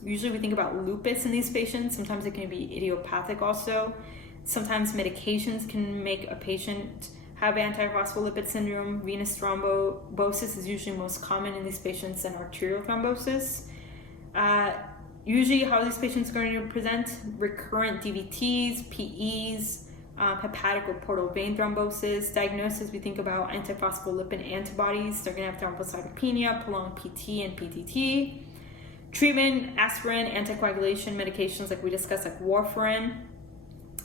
Usually we think about lupus in these patients. Sometimes it can be idiopathic also. Sometimes medications can make a patient have antiphospholipid syndrome. Venous thrombosis is usually most common in these patients, and arterial thrombosis. Usually how these patients are going to present: recurrent DVTs, PEs, hepatic or portal vein thrombosis. Diagnosis, we think about antiphospholipid antibodies. They're going to have thrombocytopenia, prolonged PT and PTT. Treatment, aspirin, anticoagulation medications like we discussed, like warfarin.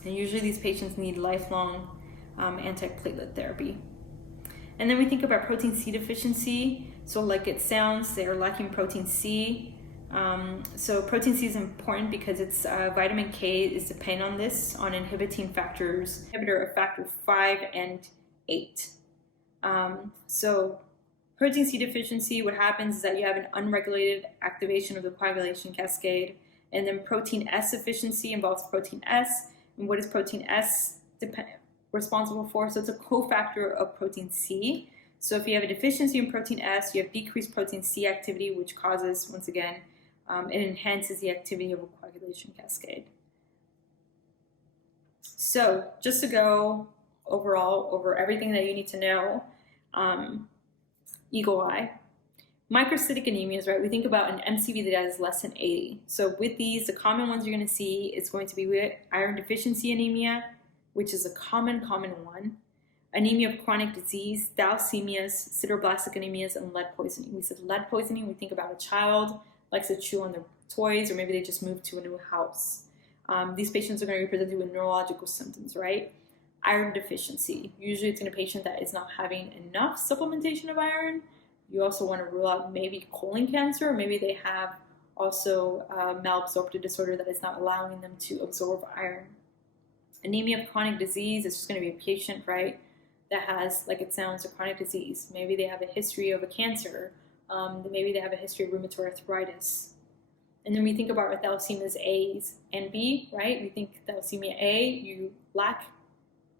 And usually these patients need lifelong antiplatelet therapy. And then we think about protein C deficiency. So like it sounds, they are lacking protein C. So protein C is important because it's vitamin K is dependent on this, on inhibiting factors, inhibitor of factor 5 and 8. So protein C deficiency, what happens is that you have an unregulated activation of the coagulation cascade, and then protein S deficiency involves protein S. And what is protein S responsible for? So it's a cofactor of protein C. So if you have a deficiency in protein S, you have decreased protein C activity, which causes, once again, it enhances the activity of a coagulation cascade. So just to go overall over everything that you need to know, eagle eye. Microcytic anemias, right? We think about an MCV that is less than 80. So with these, the common ones you're going to see is going to be with iron deficiency anemia, which is a common one. Anemia of chronic disease, thalassemias, sideroblastic anemias, and lead poisoning. We said lead poisoning, we think about a child likes to chew on their toys, or maybe they just moved to a new house. These patients are going to be presented with neurological symptoms, right? Iron deficiency. Usually it's in a patient that is not having enough supplementation of iron. You also want to rule out maybe colon cancer, or maybe they have also malabsorptive disorder that is not allowing them to absorb iron. Anemia of chronic disease is just going to be a patient, right, that has, like it sounds, a chronic disease. Maybe they have a history of a cancer. Maybe they have a history of rheumatoid arthritis. And then we think about our thalassemias A and B, right? We think thalassemia A, you lack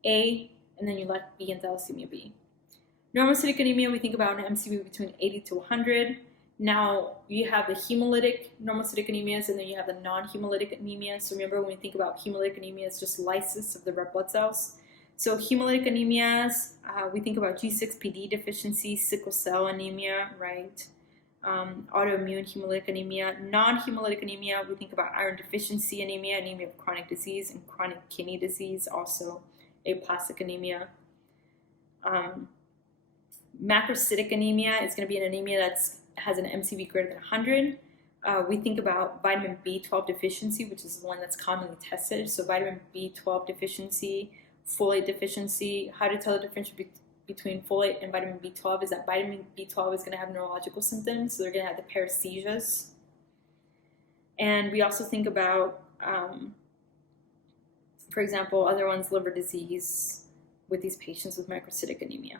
A, and then you lack B in thalassemia B. Normocytic anemia, we think about an MCV between 80 to 100. Now, you have the hemolytic normocytic anemias, and then you have the non-hemolytic anemia. So remember, when we think about hemolytic anemia, it's just lysis of the red blood cells. So hemolytic anemias, we think about G6PD deficiency, sickle cell anemia, right? Autoimmune hemolytic anemia. Non-hemolytic anemia, we think about iron deficiency anemia, anemia of chronic disease, and chronic kidney disease, also aplastic anemia. Macrocytic anemia is going to be an anemia that has an MCV greater than 100. We think about vitamin B12 deficiency, which is the one that's commonly tested. So vitamin B12 deficiency, folate deficiency. How to tell the difference between folate and vitamin B12 is that vitamin B12 is going to have neurological symptoms. So they're going to have the paresthesias. And we also think about, for example, other ones, liver disease with these patients with microcytic anemia.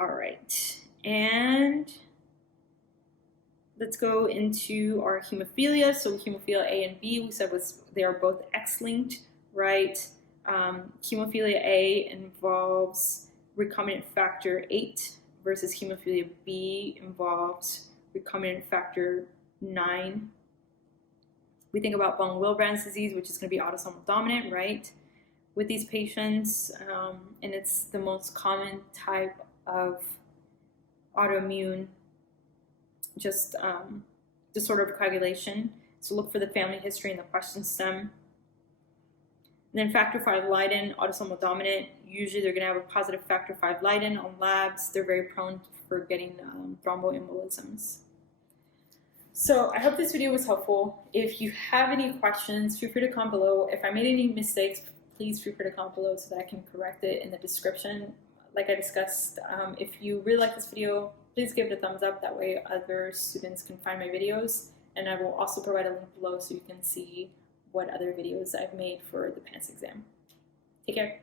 All right, and let's go into our hemophilia. So hemophilia A and B, we said they are both X-linked, right? Hemophilia A involves recombinant factor 8 versus hemophilia B involves recombinant factor 9. We think about von Willebrand's disease, which is going to be autosomal dominant, right, with these patients, and it's the most common type of autoimmune disorder of coagulation. So look for the family history in the question stem. And then factor V Leiden, autosomal dominant. Usually they're going to have a positive factor V Leiden on labs. They're very prone for getting thromboembolisms. So I hope this video was helpful. If you have any questions, feel free to comment below. If I made any mistakes, please feel free to comment below so that I can correct it in the description. Like I discussed, if you really like this video, please give it a thumbs up. That way other students can find my videos. And I will also provide a link below so you can see what other videos I've made for the PANCE exam. Take care.